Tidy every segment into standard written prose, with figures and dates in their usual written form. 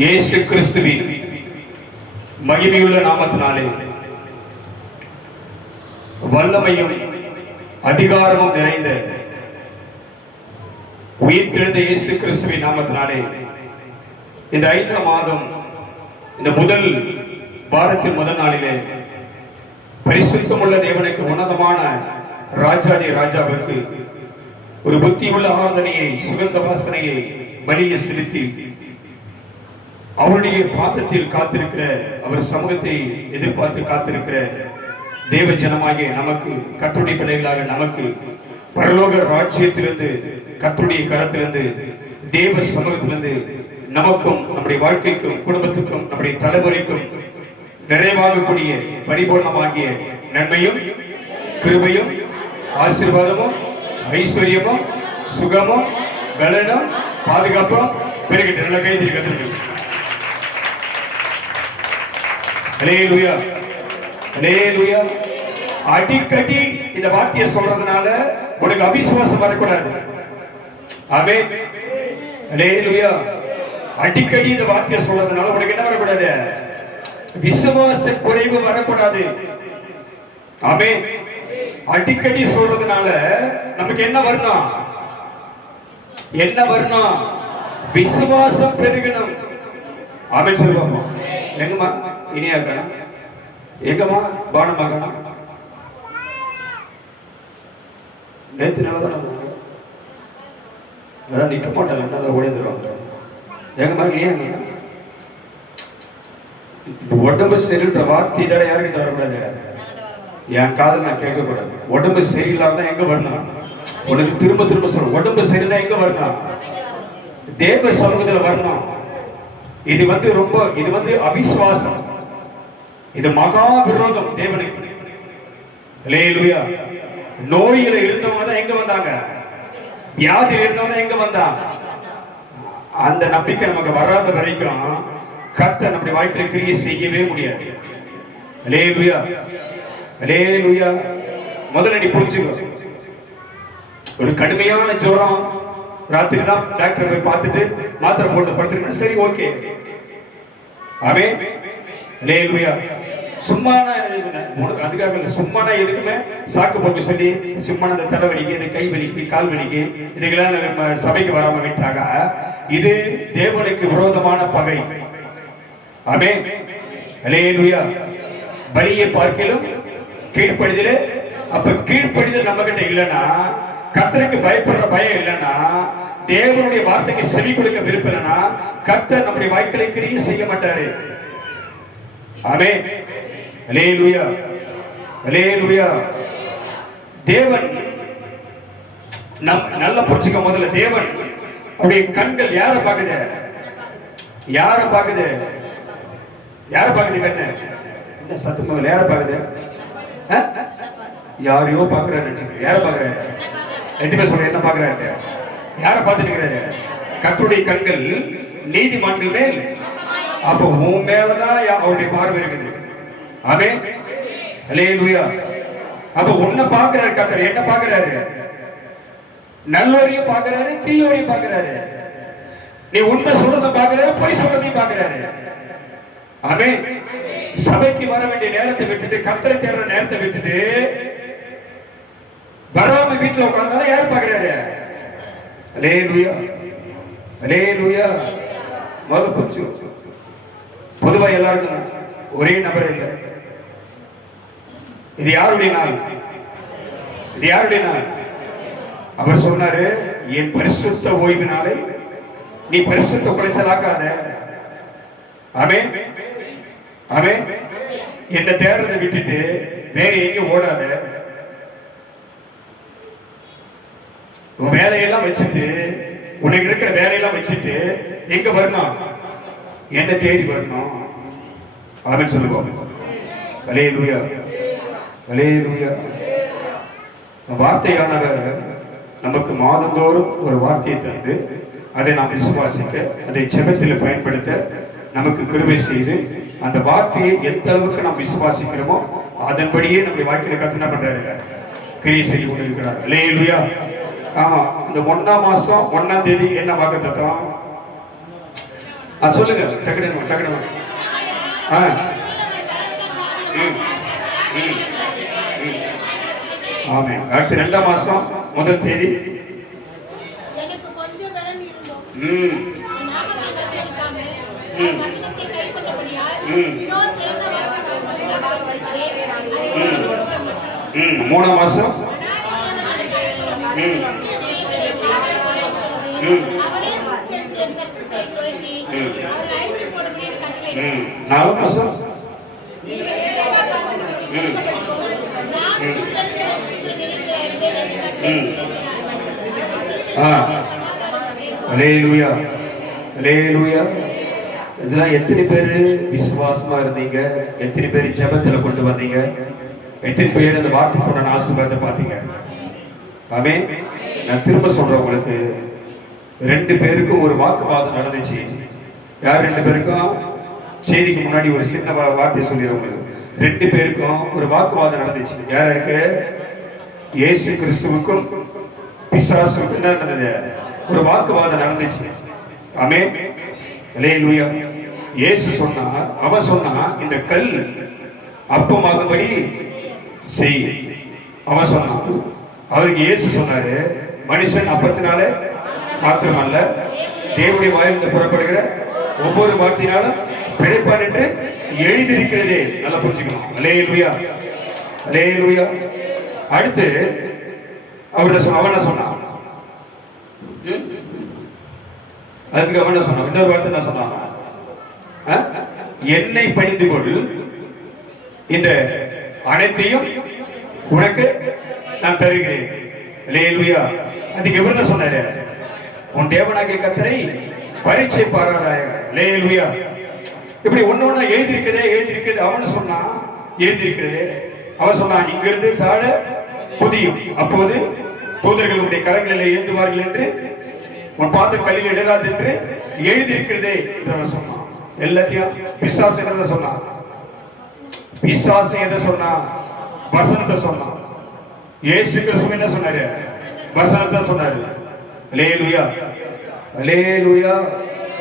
இயேசு கிறிஸ்துவின் மகிமையுள்ள நாமத்தினாலே வல்லமையும் அதிகாரமும் நிறைந்த உயிர்த்தெழுந்த இயேசு கிறிஸ்துவின் நாமத்தினாலே இந்த 5ஆம் மாதம் இந்த முதல் வாரத்தின் முதல் நாளிலே பரிசுத்தமுள்ள தேவனுக்கு உன்னதமான ராஜாதி ராஜாவுக்கு ஒரு புத்தியுள்ள ஆராதனையை சுகந்த வாசனையை பலியை செலுத்தி அவருடைய பாதத்தில் காத்திருக்கிற அவர் சமூகத்தை எதிர்பார்த்து காத்திருக்கிற தேவ ஜனமாகிய நமக்கு கர்த்தருடைய பிள்ளைகளாக நமக்கு பரலோக ராஜ்யத்திலிருந்து கர்த்தருடைய கரத்திலிருந்து தேவ சமூகத்திலிருந்து நமக்கும் நம்முடைய வாழ்க்கைக்கும் குடும்பத்துக்கும் நம்முடைய தலைமுறைக்கும் நிறைவாகக்கூடிய பரிபூர்ணமாகிய நன்மையும் கிருபையும் ஆசீர்வாதமும் ஐஸ்வர்யமும் சுகமும் பலனும் பாதுகாப்பும் பெருகிட்டு நல்ல கைதிரி கத்திருக்கு. ஹல்லேலூயா ஹல்லேலூயா. அடிக்கடி இந்த வார்த்தையை சொல்றதுனால உனக்கு அவிசுவாசம் வரக்கூடாது. ஆமென் ஹல்லேலூயா. அடிக்கடி இந்த வார்த்தையை சொல்றதுனால உனக்கு என்ன வரக்கூடாது? விசுவாச குறைவு வரக்கூடாது. ஆமென். அடிக்கடி சொல்றதுனால நமக்கு என்ன வரணும்? என்ன வரணும்? விசுவாசம் பெருகணும். ஆமென் சொல்லுவோமா? எங்கம்மா இனியா இருக்கணும்? எங்கம்மா பானமாகணும்? நேற்று நல்லதான நிக்க மாட்டாங்க, என்ன ஓடிந்துருவாங்க. எங்கம்மா இனியா இருக்கணும்? உடம்பு சரின்ற வார்த்தை இதோட யாருக்கிட்ட வரக்கூடாது. என் காதல் நான் கேட்கக்கூடாது. உடம்பு சரியில்லாம எங்க வரணும்? உனக்கு திரும்ப திரும்ப சொல்ற உடம்பு சரியில்லை எங்க வரணும்? தேவ சமூகத்தில் வரணும். இது வந்து அவிசுவாசம். இது மகா விரோதம் தேவனுக்கு. ஹல்லேலூயா. நோயில இருந்தவங்க தான் எங்க வந்தாங்க? வியாதியில் இருந்தவங்க எங்க வந்தாங்க? அந்த நம்பிக்கை நமக்கு வராத வரைக்கும் கர்த்தர் நம்முடைய வாழ்க்கையில கிரியை செய்யவே முடியாது. ஹல்லேலூயா ஹல்லேலூயா. முதல்ல நீ புரிஞ்சுக்கோ. ஒரு கடுமையான ஜுரம், ராத்திரி தான் டாக்டர் போய் பார்த்துட்டு மாத்திரை போட்டு படுத்துருக்கா, சரி ஓகே. ஆமென் ஹல்லேலூயா. சும்மானா அதுக்காக இல்லை, சும்மானா எதுக்குமே சாக்கு போக்கு சொல்லி சும்மா அந்த தலை வலிக்கு, இந்த கை வலிக்கு, கால் வலிக்கு, இதுக்கெல்லாம் நம்ம சபைக்கு வராம விட்டாங்க. இது தேவனுக்கு விரோதமான பகை. ஆமென் ஹல்லேலூயா. பலியை பார்க்கிலும் கீழ்ப்படிதல். அப்ப கீழ்ப்படிதல் நம்ம கிட்ட இல்லைன்னா, கர்த்தருக்கு பயப்படுற பயம் இல்லைன்னா, தேவனுடைய வார்த்தைக்கு செவி கொடுக்க விருப்பம் இல்லைன்னா, கர்த்தர் நம்முடைய வாழ்க்கையை கிரியை செய்ய மாட்டாரு. ஆமென் ஹல்லேலூயா ஹல்லேலூயா. தேவன் நல்ல புரிஞ்சுக்க. முதல்ல தேவன் அவருடைய கண்கள் யாரை பார்க்குது? யாரை பார்க்குது? யாரை பார்க்குது? கண்ணு என்ன சத்தமா? யாரை பார்க்குது? யாரையோ பார்க்கிறாரு நினைச்சுக்க. யாரை பார்க்கிறாரு? எதுவுமே சொல்ற என்ன பார்க்கிறாரு? யாரை பார்த்துட்டு இருக்கிறாரு? கர்த்தருடைய கண்கள் நீதிமான்கள் மேல். அப்போ உன் மேலதான் அவருடைய பார்வை இருக்குது. ஆமென் ஹல்லேலூயா. அப்ப உன்னை பார்க்கிறாரு கர்த்தர். என்ன பார்க்கிறாரு? நல்லோரையும் பார்க்கிறாரு, தீயோரையும் பார்க்கிறாரு. நீ உண்மை சொல்றதை பார்க்கிறாரு, பொய் சொல்றதையும் பார்க்கிறாரு. ஆமென். சபைக்கு வர வேண்டிய நேரத்தை விட்டுட்டு, கர்த்தரை தேடுற நேரத்தை விட்டுட்டு வராம வீட்டுல உட்கார்ந்தாலும் யார் பார்க்கிறாரு? ஹல்லேலூயா ஹல்லேலூயா. முதல்ல புரிஞ்சு. பொதுவா எல்லாருக்கும் ஒரே நபர் இல்லை. இது யாருடைய நாள்? இது யாருடைய நாள்? அவர் சொன்னாரு, என் பரிசுத்த ஓய்வினாலே நீ பரிசுத்த குலைச்சலாக்காத. ஆமென் ஆமென். என்ன தேடுறதை விட்டுட்டு வேற எங்க ஓடாத. உன் வேலையெல்லாம் வச்சுட்டு, உனக்கு இருக்கிற வேலையெல்லாம் வச்சுட்டு எங்க வரணும்? என்ன தேடி வரணும். ஆமென் சொல்லுவோம். ஹல்லேலூயா ஹல்லேலூயா. வார்த்தையானவர் நமக்கு மாதந்தோறும் ஒரு வார்த்தையை தந்து அதை நாம் விசுவாசிக்க, அதை ஜெபத்தில் பயன்படுத்த நமக்கு கிருபை செய்து, அந்த வார்த்தையை எந்த அளவுக்கு நாம் விசுவாசிக்கிறோமோ அதன்படியே நம்முடைய வாழ்க்கையில கத்து என்ன பண்றாரு? கிரியை செய்து கொண்டிருக்கிறார். ஹல்லேலூயா. ஆமா, இந்த 1ஆம் மாசம் 1ஆம் தேதி என்ன வாக்குத்தத்தம்? சொல்லுங்க டக்குனு டக்குனு. ஆமென். அடுத்து 2ஆம் மாசம் முதல் தேதி. மூணாம் மாசம் 4ஆம் மாசம் அல்லேலூயா அல்லேலூயா. இதெல்லாம் எத்தனை பேர் விசுவாசமா இருந்தீங்க? எத்தனை பேர் ஜெபத்துல கொண்டு வந்தீங்க? எத்தனை பேர் அந்த வார்த்தை கொண்ட ஆசீர்வாதத்தை பார்த்தீங்க? ஆமென். நான் திரும்ப சொல்றேன், உங்களுக்கு 2 பேருக்கும் ஒரு வாக்குவாதம் நடந்துச்சு. யார் 2 பேருக்கும்? செய்திக்கு முன்னாடி ஒரு சின்ன வார்த்தை சொல்லிடுறேன். 2 பேருக்கும் ஒரு வாக்குவாதம் நடந்துச்சு. யாருக்கு? இயேசு கிறிஸ்துவுக்கும் பிசாசுக்கும் என்ன நடந்தது? ஒரு வாக்குவாதம் நடந்துச்சு. ஆமென். அல்லேலூயா. இயேசு சொன்னா, அவன் சொன்னா, இந்த கல் அப்பமாகும்படி செய். அவன் சொன்னான். அவருக்கு இயேசு சொன்னாரு, மனுஷன் அப்பத்தினால மாத்திரமல்ல, தேவனுடைய வாயிலிருந்து புறப்படுகிற ஒவ்வொரு வார்த்தையினாலும் பிழைப்பான் என்று எழுதியிருக்கிறதே. நல்லா புரிஞ்சுக்கணும். அல்லேலூயா அல்லேலூயா. அடுத்து அவன சொன்னான். அதுக்கு அவன் சொன்னான், இன்னொரு வார்த்தை என்ன சொன்னான்? என்னை பணிந்து கொள், இந்த அனைத்தையும் உனக்கு நான் தருகிறேன். அல்லேலூயா. அதுக்கு இவர் என்ன சொன்னாரு? உன் தேவனாகிய கர்த்தரை பரீட்சை பாராதாய. அல்லேலூயா. இப்படி ஒண்ணு எழுதியிருக்கிறது. அவன் சொன்னான், எழுதியிருக்கிறது. அவன் சொன்னான், இங்கிருந்து தாழ புதியும், அப்போது தூதர்களுடைய கரங்களில் எழுந்துவார்கள் என்று உன் பாதம் கல்லில் இடராது என்று எழுதியிருக்கிறதே என்று அவன் சொன்னான். எல்லாத்தையும் பிசாசு எதை சொன்னான்? பிசாசு எதை சொன்னான்? வசனத்தை சொன்னான். இயேசு கிறிஸ்து என்ன சொன்னாரு? வசனத்தை சொன்னாரு. அல்லேலூயா அல்லேலூயா.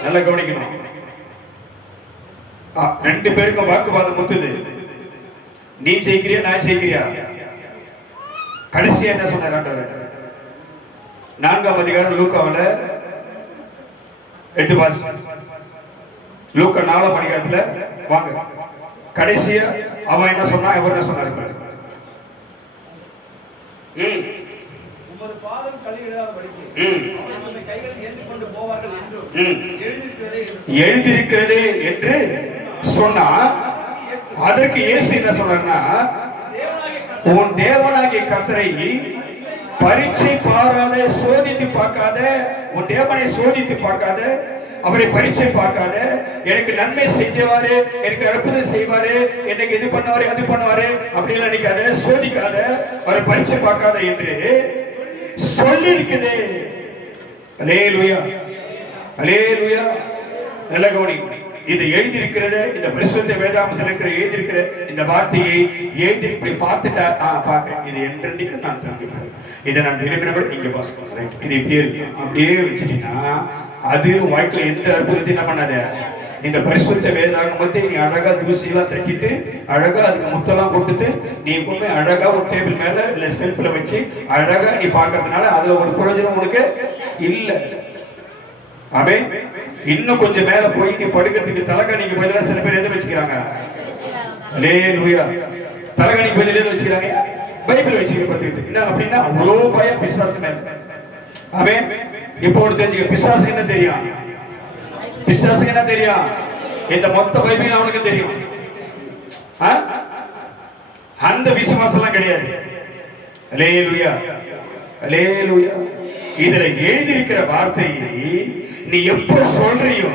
நல்லா கவனிக்கணும். 2 பேருக்கும் வாக்குவாதம் முத்துது. நீ ஜெயிக்கிறியா, நான் ஜெயிக்கிறியா? கடைசியா என்ன சொன்னார் ஆண்டவர்? 4ஆம் அதிகாரம் லூக்காவுல 8 வாசி. லூக்கா 4ஆம் அதிகாரத்துல வாங்க. கடைசியா அவன் என்ன சொன்னா, இவர் என்ன சொன்னாரு? எழுதியிருக்கிறதே என்று சொன்னா, அதற்கு இயேசு என்ன சொன்னார்னா, உன் தேவனாகிய கர்த்தரை பரீட்சை பாராத, சோதித்து பார்க்காத, உன் தேவனை சோதித்து பார்க்காத, அவரை பரீட்சை பார்க்காத, எனக்கு நன்மை செஞ்சவாரு, எனக்கு அற்புதம் செய்வாரு, எனக்கு இது பண்ணுவாரு அது பண்ணுவாரு அப்படியெல்லாம் நினைக்காத, சோதிக்காத, அவரை பரீட்சை பார்க்காத என்று சொல்லி இருக்குது. அல்லேலூயா அல்லேலூயா. நல்ல கவனி. இது எழுதியிருக்கிறது, இந்த பரிசுத்த வேதாகமத்தில் இருக்கிற எழுதியிருக்கிற இந்த வார்த்தையை எழுதி இப்படி பார்த்துட்டா பார்க்கிறேன், இது என்றென்றைக்கும் நான் தங்கிப்பேன். இதை நான் விரும்பினபடி இங்கே பாஸ் பண்ணுறேன். இது இப்படியே இருக்கு. அப்படியே வச்சுட்டீங்கன்னா அது வாழ்க்கையில் எந்த அற்புதத்தையும் என்ன பண்ணாத. இந்த பரிசுத்த வேதாகமத்தை நீ அழகா தூசியெல்லாம் தட்டிட்டு அழகா அதுக்கு முத்தெல்லாம் கொடுத்துட்டு நீ எப்பவுமே அழகா ஒரு டேபிள் மேல இல்ல செல்ஃப்ல வச்சு அழகா நீ பார்க்கறதுனால அதுல ஒரு பிரயோஜனம் உனக்கு இல்லை. ஆமென். இன்னும் கொஞ்சம் மேல போய் நீ படுக்கிறதுக்கு தலகாணிக்கு பதிலா சில பேர் எதை வச்சுக்கிறாங்க? அல்லேலூயா. தலகாணிக்கு பதிலா எதை வச்சுக்கிறாங்க? பைபிள் வச்சுக்கிறது. என்ன அப்படின்னா அவ்வளோ பயம் பிசாசு மேல. ஆமென். இப்போ ஒரு தெரிஞ்சுக்க, பிசாசு என்ன தெரியும்? பிசாசு என்ன தெரியும்? இந்த மொத்த பைபிள் அவனுக்கு தெரியும். அந்த விசுவாசம் எல்லாம் கிடையாது. அல்லேலூயா அல்லேலூயா. இதுல எழுதியிருக்கிற வார்த்தையை நீ எப்ப சொல்றியோ,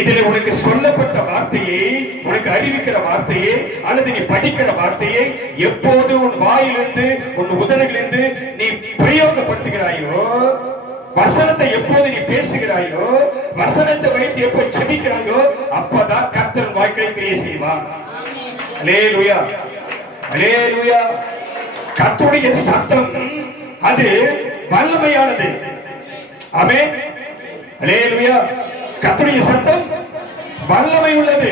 இதுல உனக்கு சொல்லப்பட்ட வார்த்தையை, உனக்கு அறிவிக்கிற வார்த்தையை அல்லது நீ படிக்கிற வார்த்தையை எப்போது உன் வாயிலிருந்து உன் உதடுகளிலிருந்து நீ பிரயோகப்படுத்துகிறாயோ, வசனத்தை எப்போது நீ பேசுகிறாயோ, வசனத்தை வைத்து எப்போ செபிக்கிறாயோ, அப்பதான் கர்த்தர் வாழ்க்கை கிரியை செய்வார். அல்லேலூயா அல்லேலூயா. கர்த்தருடைய சத்தம் அது வல்லமையானது. ஆமென். அல்லேலூயா. கர்த்தருடைய சத்தம் வல்லமை உள்ளது.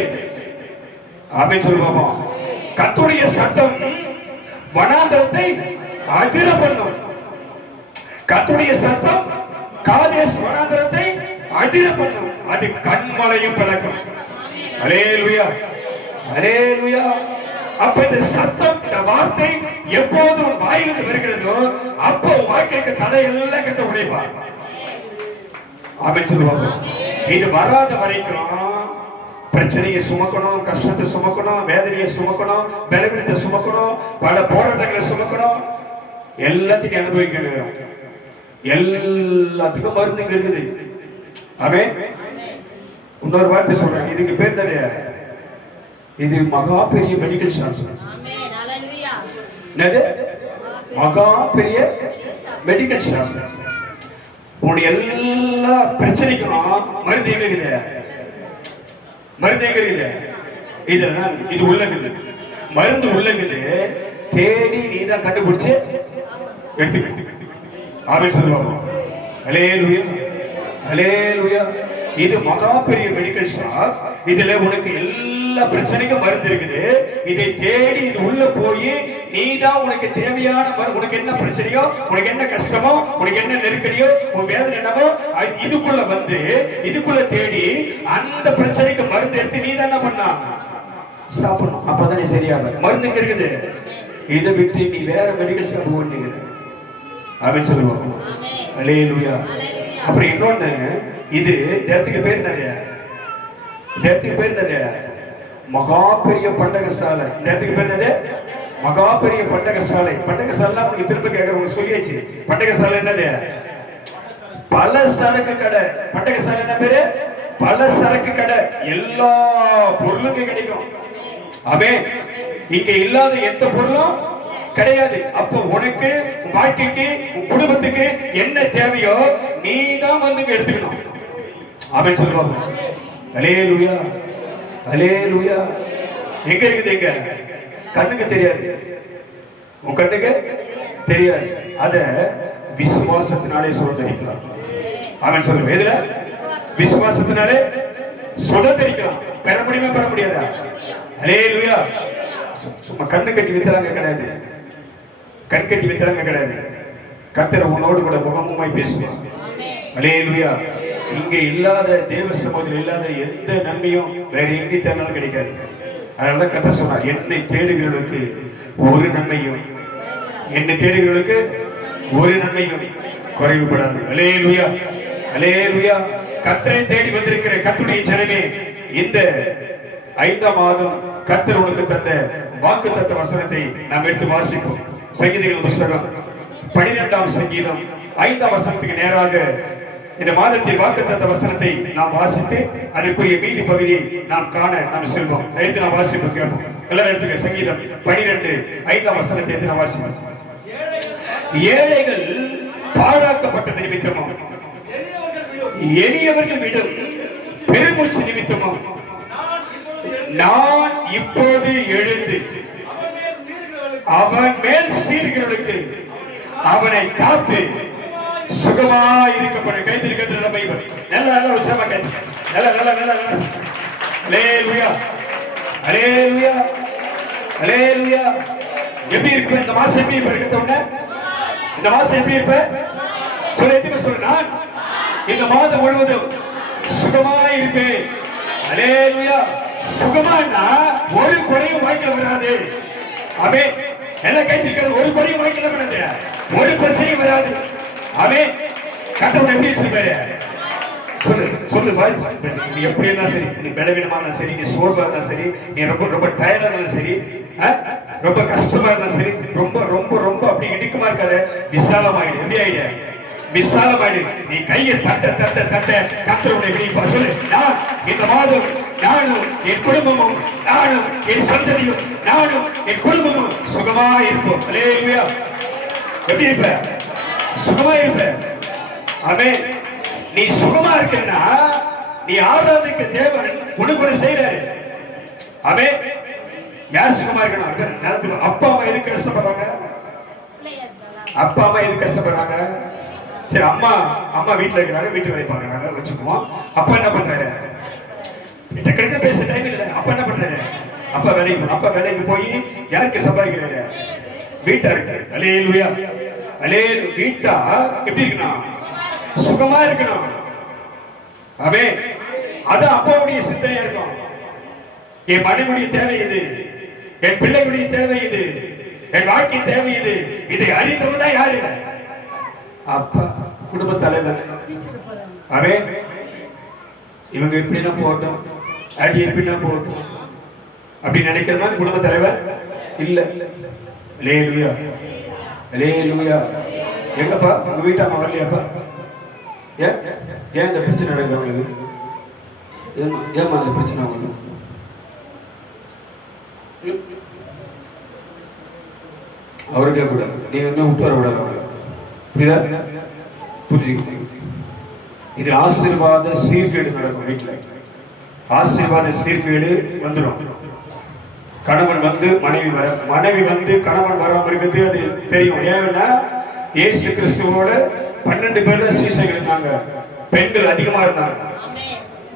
ஆமென் சொல்லுவோமா? கர்த்தருடைய சத்தம் வனாந்தரத்தை அதிர பண்ணும். கர்த்தருடைய சத்தம் காதேஸ் வனாந்தரத்தை அதிர பண்ணும். அது கண்மலையும் பிளக்கும். அல்லேலூயா, அல்லேலூயா. அப்ப இந்த சத்தம், இந்த வார்த்தை எப்போது உன் வாயிலிருந்து வருகிறதோ அப்போ வாழ்க்கைக்கு தடையெல்லாம் கத்த உடைப்பார். ஆமென் சொல்லுவாங்க. இது வராத வரைக்கும் பிரச்சனையை சுமக்கணும், கஷ்டத்தை சுமக்கணும், வேதனையை சுமக்கணும், பலவீனத்தை சுமக்கணும், பல போராட்டங்களை சுமக்கணும், எல்லாத்தையும் அனுபவிக்கணும். எல்லாத்துக்கும் மருந்து இங்க இருக்குது. ஆமென். இன்னொரு வார்த்தை சொல்றேன், இதுக்கு பேர் என்னது? இது மகா பெரிய மெடிக்கல் ஷாப். என்னது? மகா பெரிய மெடிக்கல் ஷாப். உன்னுடைய எல்லா பிரச்சனைக்கும் மருந்து எங்க இருக்குது? மருந்து எங்க இருக்குது? இதெல்லாம் இது உள்ளங்குது. மருந்து உள்ளங்குது. தேடி நீதான் கண்டுபிடிச்சு எடுத்துக்க. ஆமென் சொல்லுவாங்க. அல்லேலூயா, அல்லேலூயா. இது மகா பெரிய மெடிக்கல் ஷாப். இதுல உனக்கு எல்லா பிரச்சனைக்கும் மருந்து இருக்குது. இதை தேடி இது உள்ள போய் நீதான் உனக்கு தேவையான உனக்கு என்ன பிரச்சனையோ, உனக்கு என்ன கஷ்டமோ, உனக்கு என்ன நெருக்கடியோ, உன் வேதனை என்னவோ இதுக்குள்ள வந்து இதுக்குள்ள தேடி அந்த பிரச்சனைக்கு மருந்து எடுத்து நீதான் என்ன பண்ணா சாப்பிடணும். அப்பதானே சரியாக மருந்து இங்க இருக்குது. இதை விட்டு நீ வேற மெடிக்கல் ஷாப் போனீங்க. அப்படின்னு சொல்லுவாங்க. அல்லேலூயா. அப்புறம் இன்னொன்னு, இது இடத்துக்கு பேர் என்னது? இந்த இடத்துக்கு பேர் என்னது? மகா பெரிய பண்டகசாலை. இந்த இடத்துக்கு பேர் என்னது? மகா பெரிய பண்டகசாலை. பண்டகசாலை உங்களுக்கு திரும்ப கேட்கறவங்க சொல்லியாச்சு. பண்டகசாலை என்னது? பல சரக்கு கடை. பண்டகசாலை என்ன பேரு? பல சரக்கு கடை. எல்லா பொருளும் கிடைக்கும். ஆமென். இங்க இல்லாத எந்த பொருளும் கிடையாது. அப்ப உனக்கு, உன் வாழ்க்கைக்கு, உன் குடும்பத்துக்கு என்ன தேவையோ நீ தான் வந்து எடுத்துக்கணும். ஆமென் சொல்லுவாங்க. அல்லேலூயா, அல்லேலூயா. எங்க இருக்குது? எங்க கண்ணுக்கு தெரியாது. உன் கண்ணுக்கு தெரியாது. அத விசுவாசத்தினாலே சுதந்திரிக்கலாம். ஆமென் சொல்லுங்க. எதுல? விசுவாசத்தினாலே சுதந்திரிக்கலாம். பெற முடியுமா? பெற முடியாதா? அல்லேலூயா. சும்மா கண்ணு கட்டி வித்தறாங்க கிடையாது. கண் கட்டி வித்தறாங்க கிடையாது. கர்த்தர் உன்னோடு கூட முகமுமாய் பேசுவார். அல்லேலூயா. இங்க இல்லாத தேவ சமூகத்தில் இல்லாத எந்த நன்மையும் வேற எங்கே தேடினாலும் கிடைக்காது. அதனாலதான் கர்த்தர் சொன்னார், என்னை தேடுகிறவர்களுக்கு ஒரு நன்மையும், என்னை தேடுகிறவர்களுக்கு ஒரு நன்மையும் குறைவுபடாது. அல்லேலூயா, அல்லேலூயா. கர்த்தரை தேடி வந்திருக்கிற கர்த்தருடைய ஜனமே, இந்த 5ஆம் மாதம் கர்த்தர் உனக்கு தந்த வாக்குத்தத்த வசனத்தை நாம் எடுத்து வாசிப்போம். சங்கீதங்கள் புத்தகம் 12ஆம் சங்கீதம் 5ஆம் வசனத்துக்கு நேராக இந்த மாதத்தின் வாக்குத்தத்த வசனத்தை நாம் வாசித்து அதற்குரிய மீதி பகுதியை நாம் காண நாம் செல்வோம். எடுத்து நாம் வாசிப்போம், கேட்போம். எல்லாரும் எடுத்துக்க. சங்கீதம் 12 5ஆம் வசனத்தை எடுத்து நாம் வாசிப்போம். ஏழைகள் பாழாக்கப்பட்டது நிமித்தமும் எளியவர்கள் விடும் பெருமூச்சு நிமித்தமும் நான் இப்போது எழுந்து அவன் மேல் சீர்கிறவர்களுக்கு அவனை காத்து சுகமாய் இருக்கப்பட. கைத்திருக்கின்ற நல்ல நல்ல உற்சாகமா கை நல்ல நல்ல நல்ல நல்ல. அல்லேலூயா, அல்லேலூயா, அல்லேலூயா. எப்படி இருப்ப இந்த மாசம்? எப்படி இருப்ப? இந்த மாசம் எப்படி இருப்ப? சொல்ல எதுக்கு சொல்ல? நான் இந்த மாதம் முழுவதும் சுகமாய் இருப்பேன். அல்லேலூயா. சுகமானா ஒரு குறையும் வாழ்க்கையில வராது. ஆமென். எல்லாம் கைத்திருக்கிறது. ஒரு குறையும் வாழ்க்கையில வராது. ஒரு பிரச்சனையும் வராது. ஆமென். கர்த்தர் எப்படி சொல்றாரு? சொல்லு சொல்லு. நீ எப்படி இருந்தாலும் சரி, நீ பலவீனமான சரி, நீ சோர்வா இருந்தா சரி, நீ ரொம்ப ரொம்ப டயர்டா இருந்தாலும் சரி, ரொம்ப கஷ்டமா இருந்தாலும் சரி, ரொம்ப ரொம்ப ரொம்ப அப்படி இடுக்கமா இருக்காத, விசாலமாயிடு. எப்படி ஆயிடு? விசாலமாயிடு. நீ கையை தட்ட தட்ட தட்ட கர்த்தருடைய விழிப்பா சொல்லு. நான் இந்த மாதம் நானும் என் குடும்பமும், நானும் என் சந்ததியும், நானும் என் குடும்பமும் சுகமா இருப்போம். அல்லேலூயா. எப்படி இருப்ப? சுகமா இருப்ப. ஆமென். நீ சுகமா இருக்கன்னா நீ ஆராதிக்க தேவன் உனக்கு ஒரு செய்றாரு. ஆமென். யார் சுகமா இருக்கணும்? நேரத்துல அப்பா அம்மா எதுக்கு கஷ்டப்படுறாங்க? அப்பா அம்மா எதுக்கு கஷ்டப்படுறாங்க? சரி, அம்மா அம்மா வீட்டுல இருக்கிறாங்க, வீட்டு வேலை பாக்குறாங்க வச்சுக்குவோம். அப்பா என்ன பண்றாரு? டக்கு பேச டைம் இல்லை. அப்பா என்ன பண்றாரு? அப்பா வேலைக்கு போன. அப்பா வேலைக்கு போய் யாருக்கு சம்பாதிக்கிறாரு? வீட்டாருக்கு. அல்லேலூயா, அல்லேலூயா. வீட்டா எப்படி இருக்கணும்? சுகமா இருக்கணும். ஆமென். அது அப்பாவுடைய சிந்தையா இருக்கும். என் மனைவியுடைய தேவை இது, என் பிள்ளைகளுடைய தேவை இது, என் வாழ்க்கையின் தேவை இது. இதை அறிந்தவன் தான் யாரு? அப்பா, குடும்ப தலைவர். ஆமென். இவங்க எப்படின்னா போட்டோம், அது எப்படின்னா போட்டோம் அப்படி நினைக்கிறமா குடும்ப தலைவர் இல்ல. அல்லேலூயா, அல்லேலூயா. எங்கப்பா உங்க வீட்டாமா வரலையாப்பா? ஏன் ஏன் இந்த பிரச்சனை நடக்குது உங்களுக்கு? ஏமா இந்த பிரச்சனை உங்களுக்கு? அவருக்கே கூடாது, நீங்க என்ன விட்டு வர கூடாது அவங்கள. புரியுதா? புரிஞ்சுக்க. இது ஆசீர்வாத சீர்கேடு நடக்கும் வீட்டுல. ஆசீர்வாத சீர்கேடு வந்துடும். கணவன் வந்து மனைவி வர, மனைவி வந்து கணவன் வராம இருக்கிறது அது தெரியும். ஏன்னா இயேசு கிறிஸ்துவோட 12 பேர் சீசைகள் இருந்தாங்க, பெண்கள் அதிகமா இருந்தாங்க.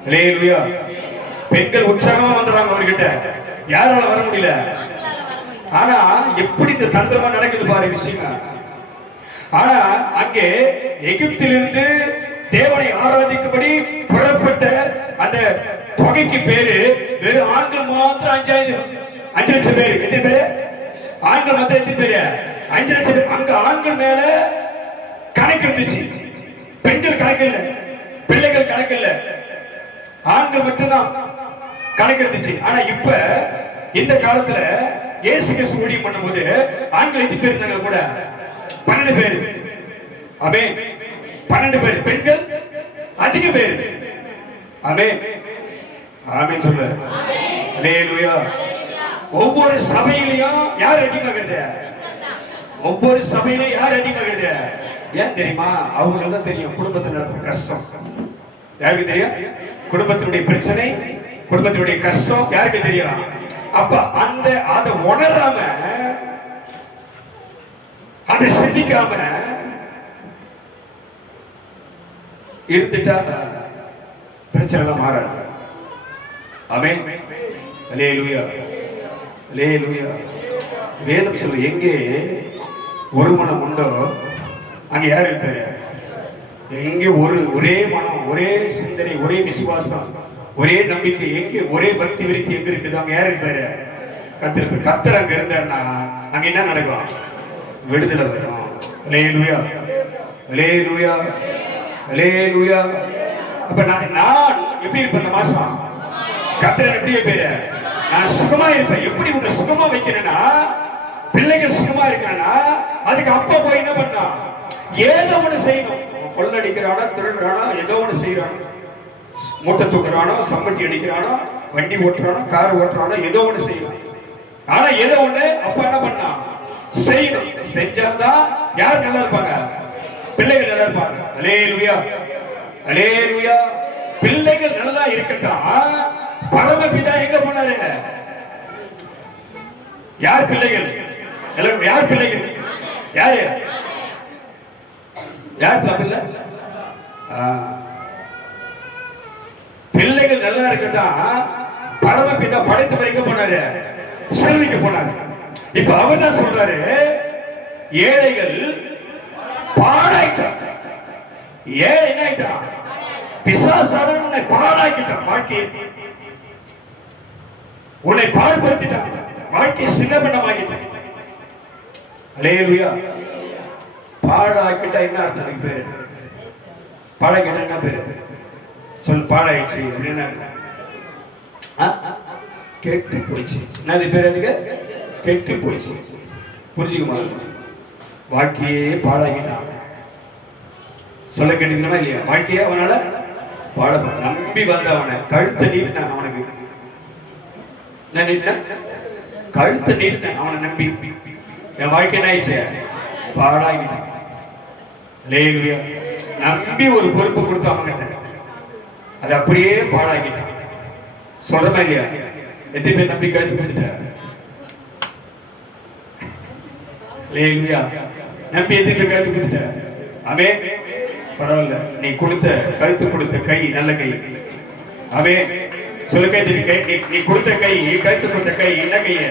அல்லேலூயா. பெண்கள் உற்சாகமா வந்துறாங்க அவர்கிட்ட, யாரால வர முடியல. ஆனா எப்படி இந்த தந்திரமா நடக்குது பாரு விஷயம். ஆனா அங்கே எகிப்திலிருந்து தேவனை ஆராதிக்கும்படி புறப்பட்ட அந்த தொகைக்கு பேரு வெறும் ஆண்கள் மாத்திரம் 5 லட்சம் பேர். எத்தனை பேரு? ஆண்கள் மாத்திரம் எத்தனை பேரு? 5 லட்சம் பேர். அங்க ஆண்கள் மேல கணக்கு இருந்துச்சு, பெண்கள் கணக்கு இல்ல, பிள்ளைகள் கணக்கு இல்ல, ஆண்கள் மட்டும்தான் கணக்கு இருந்துச்சு. ஆனா இப்ப இந்த காலத்துல இயேசு கிறிஸ்து ஊழியம் பண்ணும்போது ஆண்கள் எத்தனை பேர் இருந்தாங்க கூட? 12 பேர். ஆமென். 12 பேர். பெண்கள் அதிக பேர். ஆமென். ஆமென் சொல்லுங்க. அல்லேலூயா. ஒவ்வொரு சபையிலையும் யார் அதிகமாகிறது? ஒவ்வொரு சபையிலும் யார் அதிகமாகிறது? ஏன் தெரியுமா? அவங்களுக்கு தான் தெரியும் குடும்பத்தை நடத்துற கஷ்டம். யாருக்கு தெரியும்? குடும்பத்தினுடைய பிரச்சனை, குடும்பத்தினுடைய கஷ்டம் யாருக்கு தெரியும்? அப்ப அந்த அதை உணராம, அதை சிந்திக்காம இருந்துட்டா பிரச்சனை மாறாது. ஆமென். அல்லேலூயா, அல்லேலூயா. வேதம் சொல்லு, எங்கே ஒரு மனம் உண்டோ அங்க யார் இருப்பாரு? எங்கே ஒரே மனம், ஒரே சிந்தனை, ஒரே விசுவாசம், ஒரே நம்பிக்கை, எங்கே ஒரே பக்தி விருத்தி எங்க இருக்குது அங்க யார் இருப்பாரு? கர்த்தர். கர்த்தர் அங்க இருந்தாருன்னா அங்க என்ன நடக்கும்? விடுதலை வரும். அல்லேலூயா, அல்லேலூயா, அல்லேலூயா. அப்ப நான் எப்படி இருப்பேன் இந்த மாசம்? கர்த்தர் எப்படி இருப்பாரு? நான் சுகமா இருப்பேன். எப்படி உன்னை சுகமா வைக்கிறேன்னா, பிள்ளைகள் சுகமா இருக்கிறேன்னா அதுக்கு அப்பா போய் என்ன பண்ணா? ஏதோ ஒண்ணு செய்யணும். கொள்ளடிக்கிறானா, திருடுறானா, ஏதோ ஒண்ணு செய்யறானா, மூட்டை தூக்குறானோ, சம்பட்டி அடிக்கிறானோ, வண்டி ஓட்டுறானோ, கார் ஓட்டுறானோ, ஏதோ ஒண்ணு செய்யணும். ஆனா ஏதோ ஒண்ணு அப்பா என்ன பண்ணா? செய்யணும். செஞ்சாதான் யார் நல்லா இருப்பாங்க? பிள்ளைகள் நல்லா இருப்பாங்க. அல்லேலூயா, அல்லேலூயா. பிள்ளைகள் நல்லா இருக்கத்தான் பரமபிதா எங்க போனாரு? யார் பிள்ளைகள்? யார் பிள்ளைகள்? யாரு? யார் பிள்ளை? பிள்ளைகள் நல்லா இருக்கத்தான் பரமபிதா படைத்தவர் எங்க போனாரு? சிலுவைக்கு போனாரு. இப்ப அவர் தான் சொல்றாரு, ஏழைகள் பாழாயிட்டான். ஏழை என்ன ஆயிட்டான்? பிசாசான உன்னை பாழாக்கிட்டான். வாழ்க்கையை உன்னை பாழ்படுத்திட்டான். வாழ்க்கையை சின்னபின்னமாக்கிட்டான். அல்லேலூயா. பாழாக்கிட்டா என்ன அர்த்தம்? அதுக்கு பேரு பாழாக்கிட்டா என்ன பேரு? சொல். பாழாயிடுச்சு அப்படின்னா கெட்டு போயிடுச்சு. என்னது பேரு? அதுக்கு கெட்டு போயிடுச்சு. புரிஞ்சுக்குமா? வாழ்க்கையே பாழாக்கிட்டான். சொல்ல கேட்டுக்கிறமா இல்லையா? வாழ்க்கையே அவனால பாழப்ப நம்பி வந்தவனை கழுத்தை நீட்டினான். அவனுக்கு என்ன நீட்டினான்? கழுத்தை நீட்டினான். அவனை நம்பி என் வாழ்க்கை என்ன ஆயிடுச்சு? பாழாகிட்டான். அல்லேலூயா. நம்பி ஒரு பொறுப்பு கொடுத்து அவங்கிட்ட அது அப்படியே பாழாகிட்டான். சொல்றமா இல்லையா? எத்தனை பேர் நம்பி கழுத்து கொடுத்துட்ட? அல்லேலூயா. நம்பி எத்தனை பேர் கழுத்து கொடுத்துட்ட? ஆமென். பரவாயில்ல, நீ கொடுத்த கழுத்து கொடுத்த கை நல்ல கை. அவன் சொல்ல கை நீ கொடுத்த கை, கழுத்து கொடுத்த கை என்ன கைய?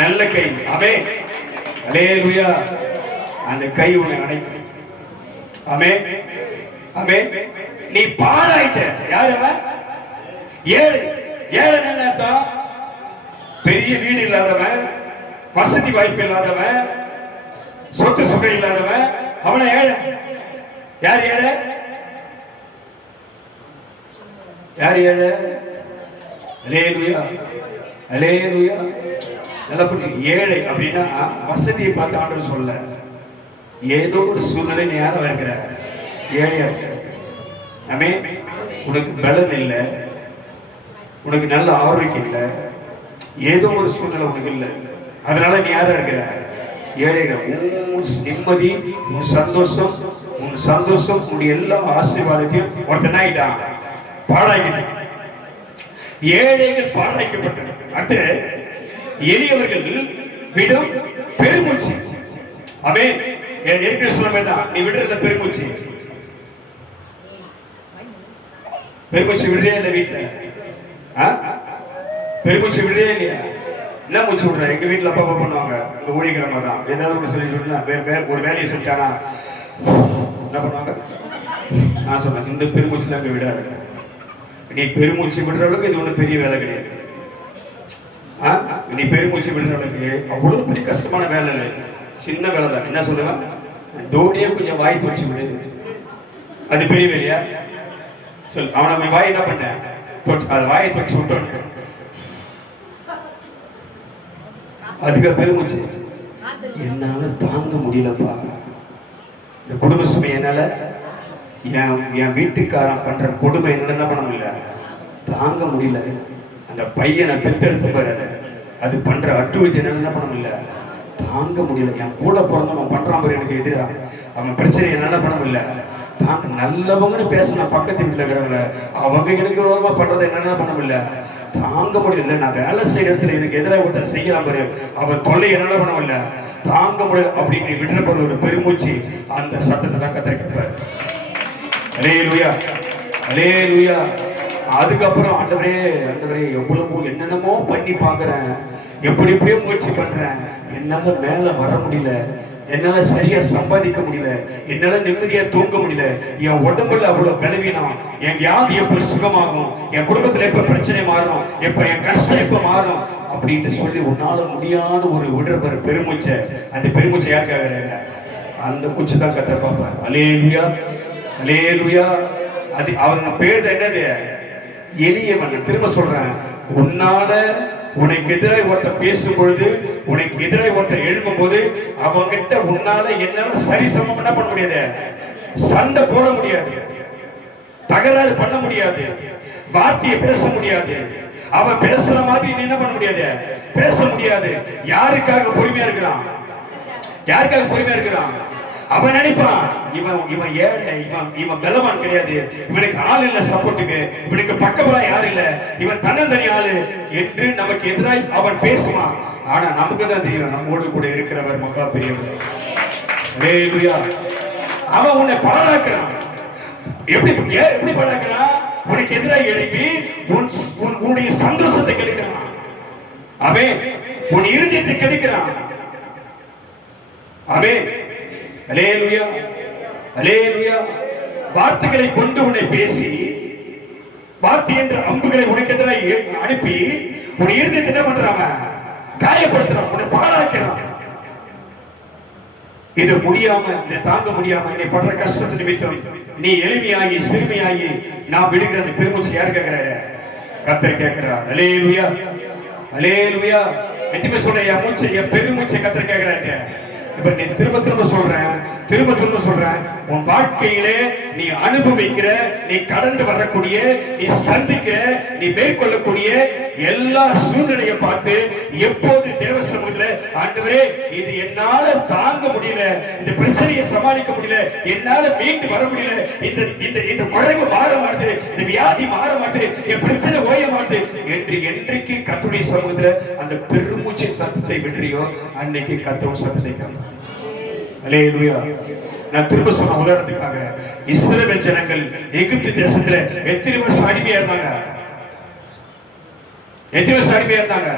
நல்ல கை. அவன் அல்லேலூயா, அந்த கை உன்னை அணைக்கும். அவன் அவன் நீ பாழாயிட்ட. யாரு அவன்? ஏழு. ஏழு என்ன அர்த்தம்? பெரிய வீடு இல்லாதவன், வசதி வாய்ப்பு இல்லாதவன், சொத்து சுகம் இல்லாதவன், அவனை ஏழை. யார் ஏழை? யார் ஏழை? அல்லேலூயா, அல்லேலூயா. நல்லா புரியுது. ஏழை அப்படின்னா வசதியை பார்த்து ஆண்டவர் சொல்ல, ஏதோ ஒரு சூழ்நிலை நீ யாரும் இருக்கிற ஏழையா இருக்கிற. ஆமென். உனக்கு பலன் இல்லை, உனக்கு நல்ல ஆரோக்கியம் இல்லை, ஏதோ ஒரு சூழ்நிலை உனக்கு இல்லை, அதனால நீ யாரா இருக்கிற ஏழைகள். உன் நிம்மதி, உன் சந்தோஷம், உன்னுடைய எல்லா ஆசீர்வாதத்தையும் ஒருத்தன் ஆயிட்டான், பாழாக்கிட்டான். ஏழைகள் பாழாக்கப்பட்டார். அடுத்து எளியவர்கள் விடும் பெருமூச்சு. அவன் ஏற்கனவே சொன்னதான், நீ விடுறத பெருமூச்சு. பெருமூச்சு விடுறியா இல்ல? வீட்டுல பெருமூச்சு விடுறியா இல்லையா? என்ன மூச்சு விடுற? எங்க வீட்டுல அப்பா அப்பா பண்ணுவாங்க, எங்க ஊழிக்கிறவங்க தான். ஏதாவது ஒன்று சொல்லி சொன்னா ஒரு வேலையை சொல்லிட்டானா என்ன பண்ணுவாங்க? நான் சொன்னேன், இந்த பெருமூச்சு தான் விடாது. நீ பெருமூச்சு விடுற அளவுக்கு இது ஒன்றும் பெரிய வேலை கிடையாது. நீ பெருமூச்சு விடுற அளவுக்கு அவ்வளவு பெரிய கஷ்டமான வேலை இல்லை, சின்ன வேலை தான். என்ன சொல்லுவேன்? டோனியே கொஞ்சம் வாய் துவச்சு விடு, அது பெரிய வேலையா? சொல். அவனை வாய் என்ன பண்ண? அது வாயை துவச்சு விட்டு அதுக்கு பெருமூச்சு. என்னால தாங்க முடியலப்பா இந்த குடும்ப சுமை, என்னால என் வீட்டுக்காரன் பண்ற கொடுமை என்னால என்ன பண்ண முடியல, தாங்க முடியல. அந்த பையனை பெத்தெடுத்து பாரு, அது பண்ற அட்டுவிட்டு என்னால என்ன பண்ண முடியல, தாங்க முடியல. என் கூட பிறந்தவன் பண்றான் பாரு எனக்கு எதிரா, அவன் பிரச்சனை என்னால பண்ண முடியல தாங்க. நல்லவங்கன்னு பேசின பக்கத்து வீட்டுல இருக்கிறவங்கள அவங்க எனக்கு விரோதமா பண்றதை என்னால பண்ண முடியல, தாங்க முடியல. நான் வேலை செய்யற இடத்துல எனக்கு எதிராக ஒருத்தர் செய்யலாம் பாரு, அவன் தொல்லை என்னால பண்ண முடியல, தாங்க முடியல அப்படின்னு விடுற போற ஒரு பெருமூச்சு. அந்த சத்தத்தை தான் கத்திரிக்காரு. அல்லேலூயா, அல்லேலூயா. அதுக்கப்புறம் ஆண்டவரே ஆண்டவரே எவ்வளவோ என்னென்னமோ பண்ணி பாக்குறேன், எப்படி எப்படியோ முயற்சி பண்றேன், என்னால மேல வர முடியல, என்னால சரியா சம்பாதிக்க முடியல, என்னால நிம்மதியா தூங்க முடியல, என் உடம்புல அவ்வளவு பலவீனம், என் வியாதி எப்ப சுகமாகும், என் குடும்பத்துல எப்ப பிரச்சனை மாறும், எப்ப என் கஷ்டம் எப்ப மாறும் அப்படின்னு சொல்லி உன்னால முடியாத ஒரு விடுற பெருமூச்சை. அந்த பெருமூச்சை யாருக்காக? அந்த மூச்சு தான் கத்த பார்ப்பார். அல்லேலூயா, அல்லேலூயா. அது அவங்க பேர் என்னது? எளியவன். திரும்ப சொல்றேன், உன்னால உனக்கு எதிராக ஒருத்தர் பேசும் பொழுது, உனக்கு எதிராக ஒருத்தர் எழும்பும் போது, அவங்கிட்ட உன்னால என்னால சரிசமம் என்ன பண்ண முடியாது, சண்டை போட முடியாது, தகராறு பண்ண முடியாது, வார்த்தையை பேச முடியாது, அவன் பேசுற மாதிரி நீ என்ன பண்ண முடியாது, பேச முடியாது. யாருக்காக பொறுமையா இருக்கிறான்? யாருக்காக பொறுமையா இருக்கிறான்? அவன் நினைப்பான் இவன் ஏழை, இவன் பலவான் கிடையாது, இவனுக்கு ஆள் இல்ல சப்போர்ட்டுக்கு, இவனுக்கு பக்கபலம் யாரு இல்ல, இவன் தன்னந்தனி ஆளு என்று நமக்கு எதிராய் அவன் பேசுவான். ஆனா நமக்கு தான் தெரியும் நம்மோடு கூட இருக்கிறவர் மகா பெரியவர். அல்லேலூயா. அவன் உன்னை பாராட்டுறான். எப்படி பாராட்டுறான்? உனக்கு எதிராக எழுப்பி உன்னுடைய சந்தோஷத்தை கெடுக்கிறான். அவன் உன் இருதயத்தை கெடுக்கிறான். அவன் அல்லேலூயா, அல்லேலூயா. வார்த்தைகளை கொண்டு உன்னை பேசி, வார்த்தை என்ற அம்புகளை உனக்கு எதிராக அனுப்பி உன் இருதயத்தை என்ன பண்றாங்க? காயப்படுத்துறான், உன்னை பாழாக்கிறான். இது முடியாம, இதை தாங்க முடியாம என்னை படுற கஷ்டத்தை நிமித்தம் நீ எளிமையாகி சிறுமையாகி நான் விடுகிற அந்த பெருமூச்சு யார் கேட்கிறாரு? கர்த்தர் கேட்கிறார். அல்லேலூயா, அல்லேலூயா. எத்தனை சொல்ற என் மூச்சை, என் பெருமூச்சை கர்த்தர் கேட்கிறாரு. இப்ப நீ திரும்ப சொல்றேன், உன் வாழ்க்கையிலே நீ அனுபவிக்கிற, நீ கடந்து வரக்கூடிய, நீ சந்திக்கிற, நீ மேற்கொள்ளக்கூடிய எல்லா சூழ்நிலையை பார்த்து எப்போது தேவ சமூகத்துல ஆண்டவரே இது என்னால தாங்க முடியல, இந்த பிரச்சனையை சமாளிக்க முடியல, என்னால மீண்டு வர முடியல, இந்த குறைவு மாற மாட்டுது, இந்த வியாதி மாற மாட்டுது, என் பிரச்சனை ஓய மாட்டுது என்று என்றைக்கு கர்த்தருடைய சமூகத்துல அந்த பெருமூச்சை சத்தத்தை விடுறியோ அன்னைக்கு கர்த்தருடைய சத்தத்தை கேட்பார். அல்லேலூயா. நான் திரும்ப சொன்ன உதாரணத்துக்காக இஸ்ரவேல் ஜனங்கள் எகிப்து தேசத்துல எத்தனை வருஷம் அடிமையா இருந்தாங்க? எத்தனை வருஷம் அடிமையா இருந்தாங்க?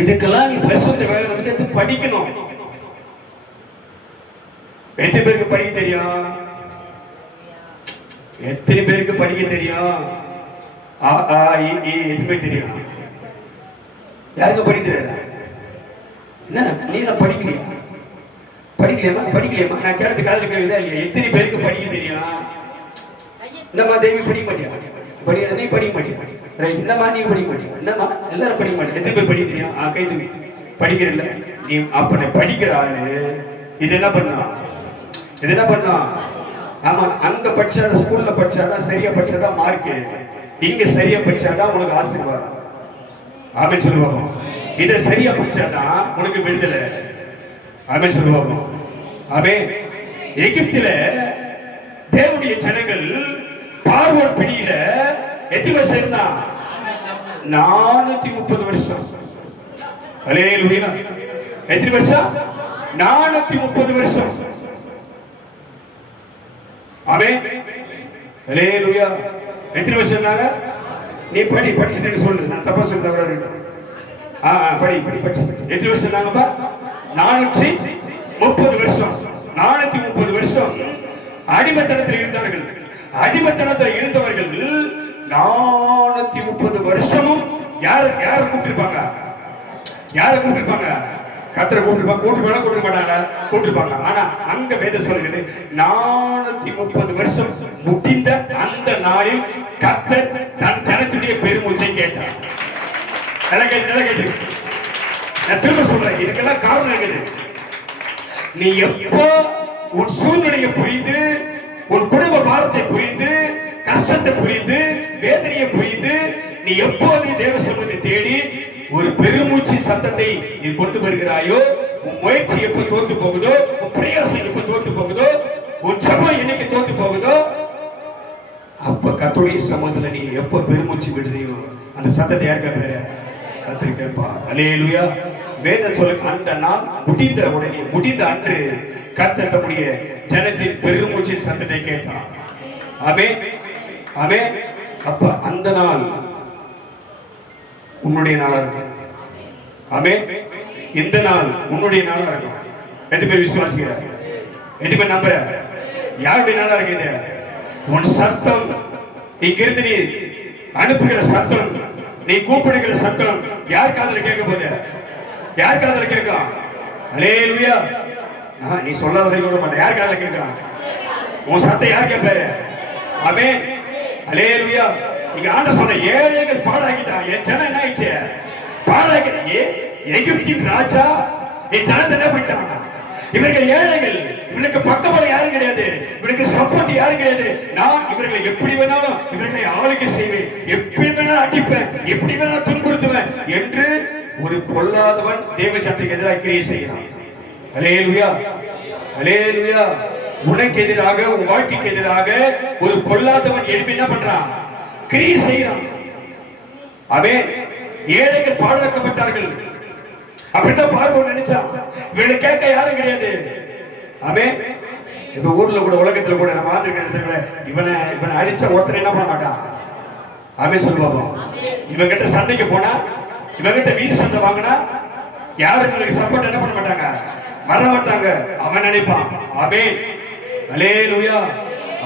இதுக்கெல்லாம் நீ பரிசுத்த வேதத்தை எடுத்து படிக்கணும். எத்தனை பேருக்கு படிக்க தெரியும்? எத்தனை பேருக்கு படிக்க தெரியும்? எதுவுமே தெரியும்? யாருக்கு படிக்க தெரியாதா? என்ன நீ படிக்கலையா? படிக்கலையம்மா நான் கேட்டது காதல் கேட்குதா இல்லையா? எத்தனை பேருக்கு படிக்க தெரியும்? இந்தம்மா தேவி படிக்க மாட்டியா? நீ படிக்க மாட்டியா? ரைட், இந்தம்மா நீ படிக்க மாட்டியா? இந்தம்மா எல்லாரும் படிக்க மாட்டியா? எத்தனை பேர் படிக்க தெரியும்? கைது படிக்கிறல்ல நீ. அப்ப படிக்கிற ஆளு இது என்ன பண்ணா? ஆமா, அங்க படிச்சாதான், ஸ்கூல்ல படிச்சாதான், சரியா படிச்சாதான் மார்க்கு. இங்க சரியா படிச்சாதான் உனக்கு ஆசீர்வாதம். ஆமென் சொல்லுவாங்க. இதை சரியா படிச்சாதான் உனக்கு விடுதலை. ஆமென் சொல்லுவாங்க. ஆமென். எகிப்தில தேவனுடைய ஜனங்கள் பார்வோன் பிடியில எத்தனை வருஷம் இருந்தா? 430 வருஷம். அல்லேலூயா. எத்தனை வருஷம்? 430 வருஷம். ஆமென். அல்லேலூயா. எத்தனை வருஷம் இருந்தாங்க? நீ படிச்சுட்டு சொல்லு, நான் தப்பா சொல்றேன். படிச்சு எத்தனை வருஷம் இருந்தாங்கப்பா? 430 வருஷம். 430 வருஷம் அடிமைத்தனத்தில் இருந்தார்கள். அடிமைத்தனத்தில் இருந்தவர்கள் 430 வருஷமும் யார கூப்பிட்டிருப்பாங்க? கர்த்தரை கூப்பிட்டிருப்பாங்க. ஆனா அங்க வேதம் சொல்கிறது 430 வருஷம் முடிந்த அந்த நாளில் கர்த்தர் தன் ஜனத்துடைய பெருமூச்சை கேட்டார். நான் திரும்ப சொல்றேன், இதுக்கெல்லாம் காரணம் இருக்குது. நீ எப்போ உன் சூழ்நிலையை புரிந்து, உன் குடும்ப பாரத்தை புரிந்து, கஷ்டத்தை புரிந்து, வேதனையை புரிந்து, நீ எப்போது தேவ சமூகத்தை தேடி ஒரு பெருமூச்சு சத்தத்தை நீ கொண்டு வருகிறாயோ, உன் முயற்சி எப்ப தோத்து போகுதோ, உன் பிரயாசம் எப்ப தோத்து போகுதோ, உன் சபை என்னைக்கு தோத்து போகுதோ, அப்ப கர்த்தருடைய சமூகத்துல நீ எப்ப பெருமூச்சு விடுறியோ அந்த சத்தத்தை யாருக்கா பேர கர்த்தர் கேட்பார். அல்லேலூயா. வேதம் சொல்லுங்க, அந்த நாள் முடிந்த உடனே, முடிந்த அன்று கர்த்தர் தம்முடைய ஜனத்தின் பெருமூச்சின் சத்தத்தை கேட்டார். ஆமென். ஆமென். அப்ப அந்த நாள் உன்னுடைய நாளா இருக்கும். ஆமென். இந்த நாள் உன்னுடைய நாளா இருக்கும். எதுவுமே விசுவாசிக்கிற, எதுவுமே நம்புற, யாருடைய நாளா இருக்கு? உன் சத்தம், இங்கிருந்து நீ அனுப்புகிற சத்தம், நீ கூப்பிடுகிற சத்தம் யார் காதுல கேட்க போகுது? யார் காதுல கேட்கும்? அல்லேலூயா. நீ சொல்லாத வரைக்கும் விட மாட்டேன். யார் காதுல கேட்கும்? உன் சத்தம் யார் கேட்பாரு? ஆமென். அல்லேலூயா. இங்க ஆண்டவர் சொன்ன ஏழைகள் பாழாக்கிட்டான். என் ஜனம் என்ன ஆயிடுச்சு? பாழாக்கிட்டாங்க. எகிப்தின் ராஜா என் ஜனத்தை என்ன பண்ணிட்டாங்க? இவர்கள் ஏழைகள், இவர்களுக்கு பக்கபலம் யாரும் கிடையாது, இவர்களுக்கு சப்போர்ட் யாரும் கிடையாது. நான் இவர்களை எப்படி வேணாலும் இவர்களை ஆளுகை செய்வேன், எப்படி வேணாலும் அடிப்பேன், எப்படி வேணாலும் துன்புறுத்துவேன் என்று ஒரு பொல்லாதவன் தேவ சட்டத்துக்கு எதிராக கிரியை செய்கிறான். அல்லேலூயா. அல்லேலூயா. உனக்கு எதிராக, உன் வாழ்க்கைக்கு எதிராக ஒரு பொல்லாதவன் எழுப்பி என்ன பண்றான்? கிரியை செய்கிறான். அவன் ஏழைகள் பாழாக்கப்பட்டார்கள். அப்படித்தான் பார்வோன் நினைச்சான். இவனை கேட்க யாரும் கிடையாது. அவன் இப்ப ஊர்ல கூட, உலகத்துல கூட நம்ம ஆந்திர இவனை அடிச்ச ஒருத்தர் என்ன பண்ண மாட்டான்? அவன் சொல்லுவாங்க, இவன் கிட்ட சண்டைக்கு போனா, இவன் கிட்ட வீடு சண்டை வாங்கினா யாரும் இவனுக்கு சப்போர்ட் என்ன பண்ண மாட்டாங்க, வர மாட்டாங்க. அவன் நினைப்பான். அவன் அல்லேலூயா.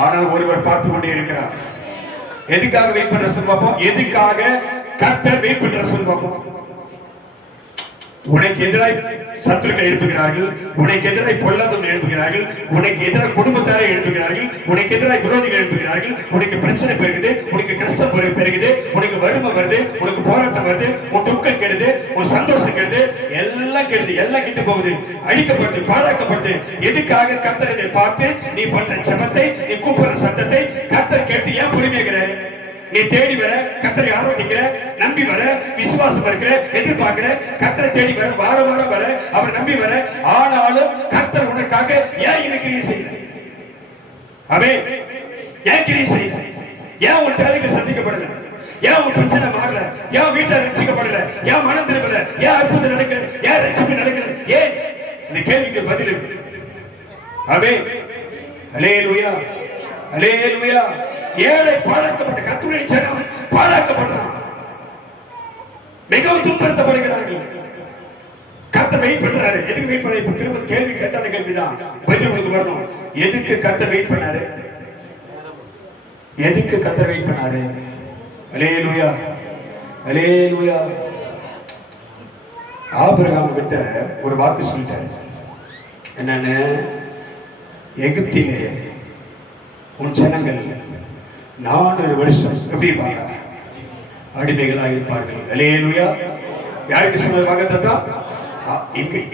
ஆனால் ஒருவர் பார்த்து கொண்டே இருக்கிறார். எதுக்காக வெயிட் பண்ற சொல்லி பார்ப்போம். எதுக்காக கர்த்தர் வெயிட் பண்ற சொல்லி பார்ப்போம். உனக்கு எதிராய் சத்துருக்கள் எழுப்புகிறார்கள், உனக்கு எதிராய் பொல்லாதவர்கள் எழுப்புகிறார்கள், உனக்கு எதிராக குடும்பத்தாரை எழுப்புகிறார்கள், உனக்கு எதிராய் விரோதிகள் எழுப்புகிறார்கள். உனக்கு பிரச்சனை பெருகுது, உனக்கு கஷ்டம் பெருகுது, உனக்கு வறுமை வருது, உனக்கு போராட்டம் வருது, உன் துக்கம் கெடுது, உன் சந்தோஷம் கெடுது, எல்லாம் கெடுது, எல்லாம் கிட்டு போகுது, அழிக்கப்படுது, பாழாக்கப்படுது. எதுக்காக கர்த்தர் இதை பார்த்து நீ பண்ற ஜெபத்தை, நீ கூப்பிடுற சத்தத்தை கர்த்தர் கேட்டு ஏன் பொறுமையாகிற? நீ தேடி வர, கர்த்தரை ஆராதிக்கிற, நம்பி வர, விசுவாசம் இருக்கிற, எதிர்பார்க்கிற, கர்த்தரை தேடி வர, வாரம் வாரம் வர, அவர் நம்பி வர. ஆனாலும் கர்த்தர் உனக்காக ஏன் இந்த கிரியை செய்யல? அவன் ஏன் கிரியை செய்யல? ஏன் உன் தேவைகள் சந்திக்கப்படல? ஏன் உன் பிரச்சனை மாறல? ஏன் வீட்டை ரட்சிக்கப்படல? ஏன் மனம் திரும்பல? ஏன் அற்புதம் நடக்கல? ஏன் ரட்சிப்பு நடக்கல? ஏன்? இந்த கேள்விக்கு பதில் இருக்கு. ஆமென். அல்லேலூயா, அல்லேலூயா. ஏழை பாழாக்கப்பட்ட கர்த்தருடைய ஜனம் பாழாக்கப்படுறாங்க, மிகவும் துன்பப்படுத்தப்படுகிறார்கள். கர்த்தர் வெயிட் பண்றாரு. எதுக்கு வெயிட் பண்ண? இப்ப திரும்ப கேள்வி கேட்டான கேள்விதான் பதில் உங்களுக்கு வரணும். எதுக்கு கர்த்தர் வெயிட் பண்ணாரு? எதுக்கு கர்த்தர் வெயிட் பண்ணாரு? அல்லேலூயா, அல்லேலூயா. ஆபிரகாம் கிட்ட ஒரு வாக்கு சொல்லிட்டாரு. என்னன்னு? எகிப்திலே உன் ஜனங்கள் 400 வருஷம் எப்படி இருப்பாங்க? அடிமைகளா இருப்பார்கள். அல்லேலூயா. யாருக்கு சொன்ன வாக்குத்தத்தம்?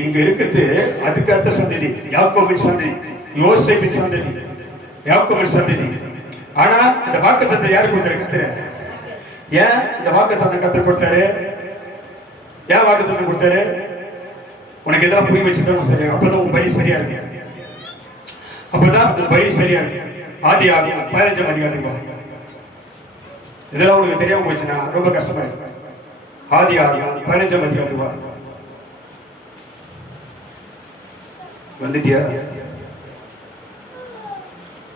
இங்க இருக்கிறது அதுக்கு அடுத்த சந்ததி, யாக்கோபின் சந்ததி, யோசேப்பின் சந்ததி, யாக்கோபின் சந்ததி. ஆனா இந்த வாக்குத்தத்தத்தை யாருக்கு கொடுத்தாரு? கர்த்தர். ஏன் இந்த வாக்குத்தத்தம் கர்த்தர் கொடுத்தாரு? ஏன் வாக்குத்தத்தம் கொடுத்தாரு? உனக்கு எதெல்லாம் புரிய வச்சுதான் சரி, அப்பதான் உன் பலி சரியா இருக்கு, அப்பதான் உன் பலி சரியா இருக்கு. ஆதியாகமம் 15ஆம் அதிகாரத்துக்கு இதெல்லாம் உங்களுக்கு தெரியாம போச்சுன்னா ரொம்ப கஷ்டமா இருக்கு. ஆதியாகமம் 15ஆம் அதிகாரத்துக்கு வந்துட்டியா?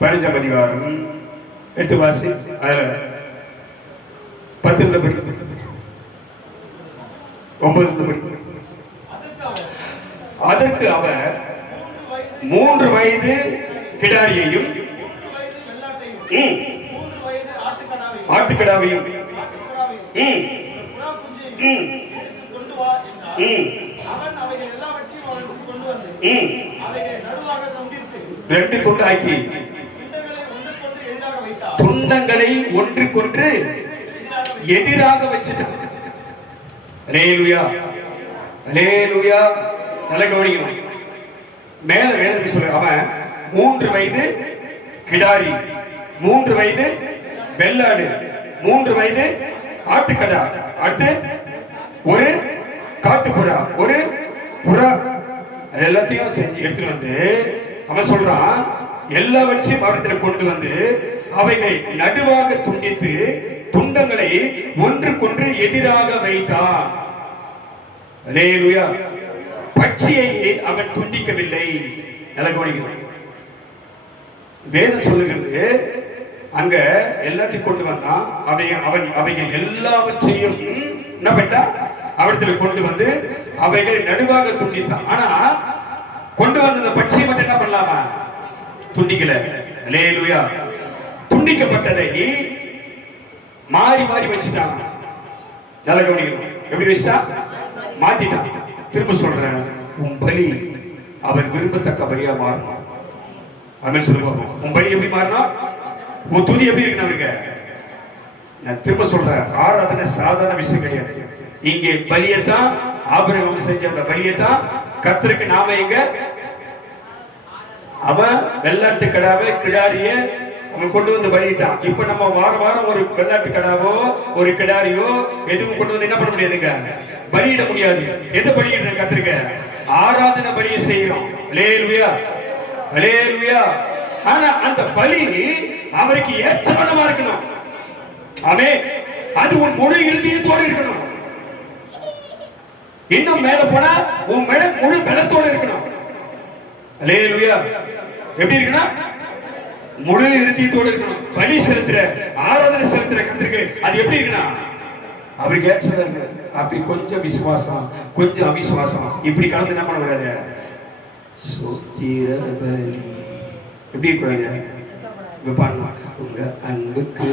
15ஆம் அதிகாரம் எடுத்து வாசி. அதுல 10 படி 9 படி. அதற்கு அவர் 3 வயது கிடாரியையும் ஆட்டுக்கடாவையும் ரெண்டு துண்டாக்கி துண்டங்களை ஒன்றுக்கொன்று எதிராக வச்சிட்டான். அல்லேலூயா, அல்லேலூயா. நல்ல கவனிக்கணும். மேல வேதம் சொல்லு, அவன் 3 வயது கிடாரி, 3 வயது வெள்ளாடு, 3 வயது ஆட்டுக்கடா, அடுத்து ஒரு காட்டுப்புறா, ஒரு புறா, எல்லாத்தையும் செஞ்சு எடுத்துட்டு வந்து அவன் சொல்றான், எல்லாவற்றையும் அவரிடத்தில் கொண்டு வந்து அவைகளை நடுவாக துண்டித்து துண்டங்களை ஒன்றுக்கொன்று எதிராக வைத்தான். அல்லேலூயா. பட்சியை அவன் துண்டிக்கவில்லை. நல்ல கவனிக்கணும். வேதம் சொல்லுகிறது, அங்க எல்லாத்தையும் கொண்டு வந்தான். அவைகள் எல்லாவற்றையும் என்ன பண்ணா அவரிடத்தில் கொண்டு வந்து அவைகளை நடுவாக துண்டித்தான். ஆனா கொண்டு வந்த பட்சியை மட்டும் என்ன பண்ணலாமா? துண்டிக்கல. அல்லேலூயா. துண்டிக்கப்பட்டதை மாறி மாறி வச்சுட்டான். நல்ல கவனிக்கணும். எப்படி வச்சா? மாத்திட்டான். திரும்ப சொல்றேன், உன் பலி அவர் விரும்பத்தக்க பலியா மாறணும். அப்படின்னு சொல்லுவாங்க. உன் பலி எப்படி மாறணும்? உன் துதி எப்படி இருக்கு? அவருக்கு நான் திரும்ப சொல்றேன், ஆராதனை சாதாரண விஷயம் கிடையாது. இங்கே பலியத்தான் ஆபிரகாம் செஞ்ச அந்த பலியத்தான் கர்த்தருக்கு நாம எங்க அவன் வெள்ளாட்டு கடாவை கிடாரிய அவன் கொண்டு வந்து பலியிட்டான். இப்ப நம்ம வாரம் வாரம் ஒரு வெள்ளாட்டு கடாவோ ஒரு கிடாரியோ எதுவும் கொண்டு வந்து என்ன பண்ண முடியாதுங்க, பலியிட முடியாது. எது பலியிட? கர்த்தருக்கு ஆராதனை பலியை செய்யறோம். அல்லேலூயா, அல்லேலூயா. ஆனா அந்த பலி அவருக்கு ஏற்றவனமா இருக்கணும். ஆமென். அது உன் முழு இருதயத்தோடு இருக்கணும். இன்னும் மேல போனா உன் முழு பலத்தோடு இருக்கணும். அல்லேலூயா. எப்படி இருக்கணும்? முழு இருதயத்தோடு இருக்கணும். பலி செலுத்துற ஆராதனை செலுத்துற கர்த்தருக்கு அது எப்படி இருக்கணும்? அவருக்கு ஏற்றதா இருக்கு. அப்படி கொஞ்சம் விசுவாசம் கொஞ்சம் அவிசுவாசம் இப்படி கலந்து என்ன பண்ணக்கூடாது? சோத்திர பலி எப்படி இருக்கக்கூடாது? இங்க பண்ணலாம். உங்க அன்புக்கு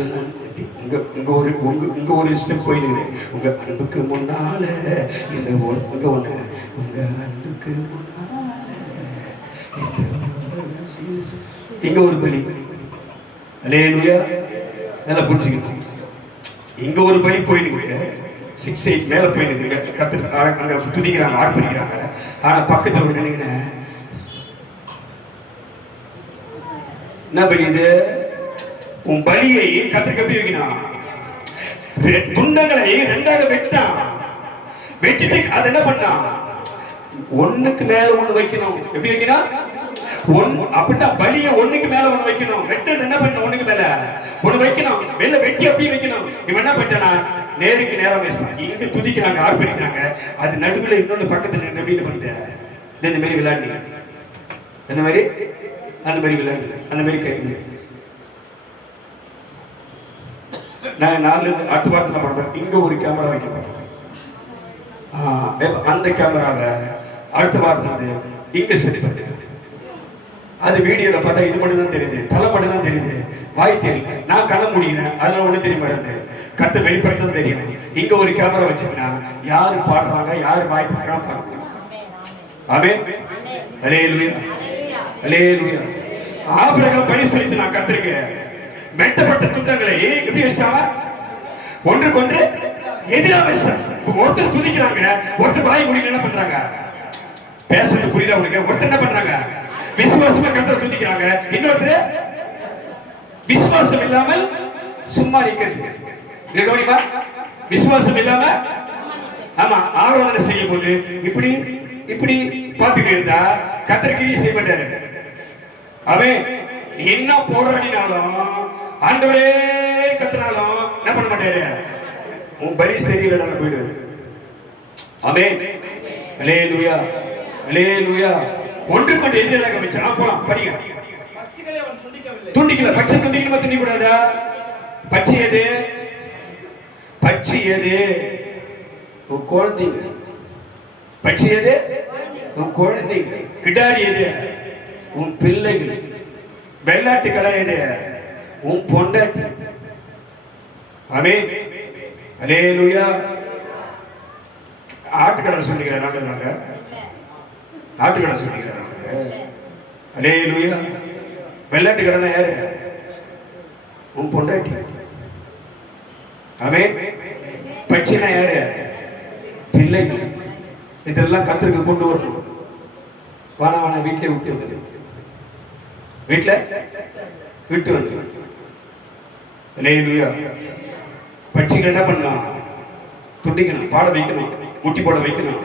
உங்க ஒரு ஸ்டெப் போயிடுது. உங்க அன்புக்கு முன்னால இந்த உங்க ஒண்ணு உங்க அன்புக்கு முன்னால இங்க ஒரு பலி. அல்லேலூயா. நல்லா புரிஞ்சுக்கணும். இங்க ஒரு பலி போயிடுங்க. 6-8 மேல போயிடுங்க. கத்து அங்க துதிக்கிறாங்க, ஆர்ப்பரிக்கிறாங்க. ஆனா பக்கத்துல ஒண்ணு நினைக்கிறேன், என்ன பலி இது? உன் பலியை கர்த்தருக்கு எப்படி வைக்கணும்? துண்டங்களை 2ஆக வெட்டான். வெட்டிட்டு அது என்ன பண்ணா? ஒண்ணுக்கு மேல ஒண்ணு வைக்கணும். எப்படி வைக்கணும்? அப்படித்தான் பலியை ஒண்ணுக்கு மேல ஒண்ணு வைக்கணும். வெட்டது என்ன பண்ண? ஒண்ணுக்கு மேல ஒண்ணு வைக்கணும். வெளில வெட்டி அப்படி வைக்கணும். இவன் என்ன பண்ணா? நேருக்கு நேரம் பேசுறான். இங்க துதிக்கிறாங்க, ஆர்ப்பரிக்கிறாங்க. அது நடுவில் இன்னொன்னு பக்கத்துல எப்படி பண்ணிட்ட? இந்த மாதிரி விளையாடுனீங்க, இந்த மாதிரி அந்த மாதிரி விளையாடு, அந்த மாதிரி கை நான் 4 அடுத்த வாரத்தில் நான் பண்ணுறேன். இங்கே ஒரு கேமரா வைக்க போகிறேன். அந்த கேமராவை அடுத்த வாரத்தில் வந்து இங்கே சரி பண்ணு. அது வீடியோவில் பார்த்தா இது மட்டும் தான் தெரியுது, தலை மட்டும் தான் தெரியுது, வாய் தெரியல. நான் கண்ண முடிகிறேன், அதெல்லாம் ஒன்றும் தெரிய மாட்டேங்குது. கத்தை வெளிப்படுத்த தெரியும். இங்கே ஒரு கேமரா வச்சுக்கினா யார் பாடுறாங்க, யார் வாய் திறக்கிறாங்க பார்க்க முடியும். ஆமென். அல்லேலூயா, அல்லேலூயா. ஆபிரகாம் பலி செலுத்தி நான் கத்திருக்கேன். வெட்டப்பட்ட துண்டங்களை எப்படி வச்சாங்க? ஒன்றுக்கொன்று எதிராக வச்சாங்க. ஒருத்தர் துதிக்கிறாங்க, ஒருத்தர் வாய் முடியல. என்ன பண்றாங்க? பேசுறது புரியுதா உங்களுக்கு? ஒருத்தர் என்ன பண்றாங்க? விசுவாசமா கர்த்தரை துதிக்கிறாங்க. இன்னொருத்தர் விசுவாசம் இல்லாமல் சும்மா நிக்கிறது. இது கவனிமா, விசுவாசம் இல்லாம ஆமா ஆராதனை செய்யும் போது இப்படி இப்படி பார்த்துட்டு இருந்தா கர்த்தர் கிரியை செய்ய மாட்டாரு. அவன் என்ன போராடினாலும் ஆண்டவரே கத்தினாலும் என்ன பண்ண மாட்டாரு? உன் பலி சரியில்லை போயிடுவாரு. ஆமென். அல்லேலூயா, அல்லேலூயா. ஒன்றுக்கொண்டு எதிராக வச்சா போலாம் படிங்க. துண்டிக்கல. பச்சை துண்டிக்கணுமா துண்டி கூடாதா? பச்சை எது? பச்சை எது? உன் குழந்தைங்க. பச்சை எது? உன் குழந்தைங்க. கிடாரி எது? உன் பிள்ளைகள். வெள்ளாட்டு கடை எது? உன் பொண்டாட்டி. ஆமென். அல்லேலூயா. ஆட்டுக்கடை சொல்லிக்கிறார் ஆண்டவராங்க. ஆட்டுக்கடை சொல்லிக்கிறார். அல்லேலூயா. வெள்ளாட்டு கடை யாரு? உன் பொண்டாட்டி. ஆமென். பச்சைனா யாரு? பிள்ளைகள். இதெல்லாம் கர்த்தருக்கு கொண்டு வரணும். வானா வீட்டிலே விட்டு வந்துடு. வீட்டுல விட்டு வந்து அல்லேலூயா. பட்சிகள் என்ன பண்ணலாம்? துண்டிக்கணும், பாட வைக்கணும், முட்டி போட வைக்கணும்,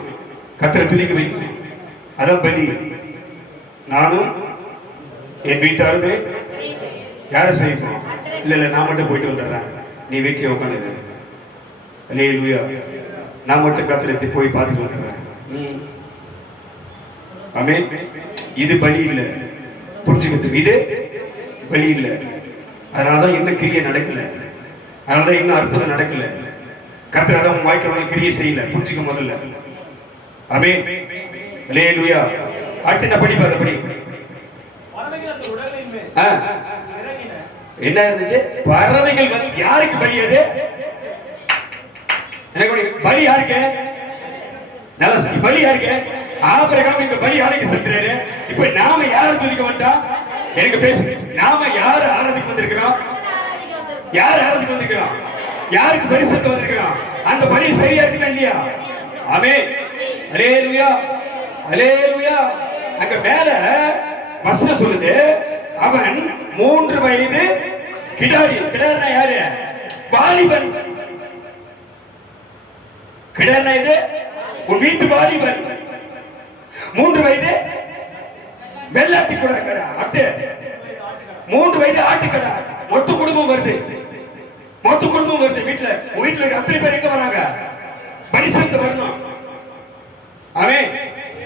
கர்த்தரை துதிக்க வைக்கணும். அதான் பலி. நானும் என் வீட்டாருமே யாரை செய்யணும்? இல்ல நான் மட்டும் போயிட்டு வந்துடுறேன், நீ வீட்டிலே உட்காந்து. அல்லேலூயா. நான் மட்டும் கர்த்தரை போய் பார்த்துட்டு வந்துடுறேன். ஆமென். இது பலி இல்லை. புரிஞ்சுக்கிறது. இது பலி இல்லை. அதனாலதான் இன்னும் கிரியை நடக்கல. அதனாலதான் இன்னும் அற்புதம் நடக்கல. கர்த்தர் அதான் வாய்க்கிறவங்க கிரியை செய்யல. புரிஞ்சுக்க முதல்ல. ஆமென். அல்லேலூயா. அடுத்து என்ன படிப்பா? அதை படி. என்ன இருந்துச்சு? பறவைகள் வந்து யாருக்கு பலி? அது எனக்கு பலி யாருக்கு? நல்லா சொல்லி. பலி யாருக்கு? ஆபிரகாம் இங்க பலி யாருக்கு செலுத்துறாரு? இப்ப நாம யாரை துதிக்க வேண்டாம்? எனக்கு பேசுங்க. நாம யார் ஆராதிக்க வந்திருக்கிறோம்? யார் ஆராதிக்க வந்திருக்கிறோம்? யாருக்கு பலி செலுத்த வந்திருக்கிறோம்? அந்த பலி சரியா இருக்குதா இல்லையா? ஆமென். அல்லேலூயா, அல்லேலூயா. அங்க மேல வசனம் சொல்லுது, அவன் 3 வயது கிடாரி. கிடாரினா யாரு? வாலிபன். கிடாரினா இது உன் வீட்டு வாலிபன். 3 வயது வெள்ளாட்டு கடை. அடுத்து 3 வயது ஆட்டுக்கடை. மொத்த குடும்பம் வருது. மொத்த குடும்பம் வருது. வீட்டுல வீட்டுல அத்தனை பேர் எங்க வராங்க? பலி செலுத்த வரணும். அவன்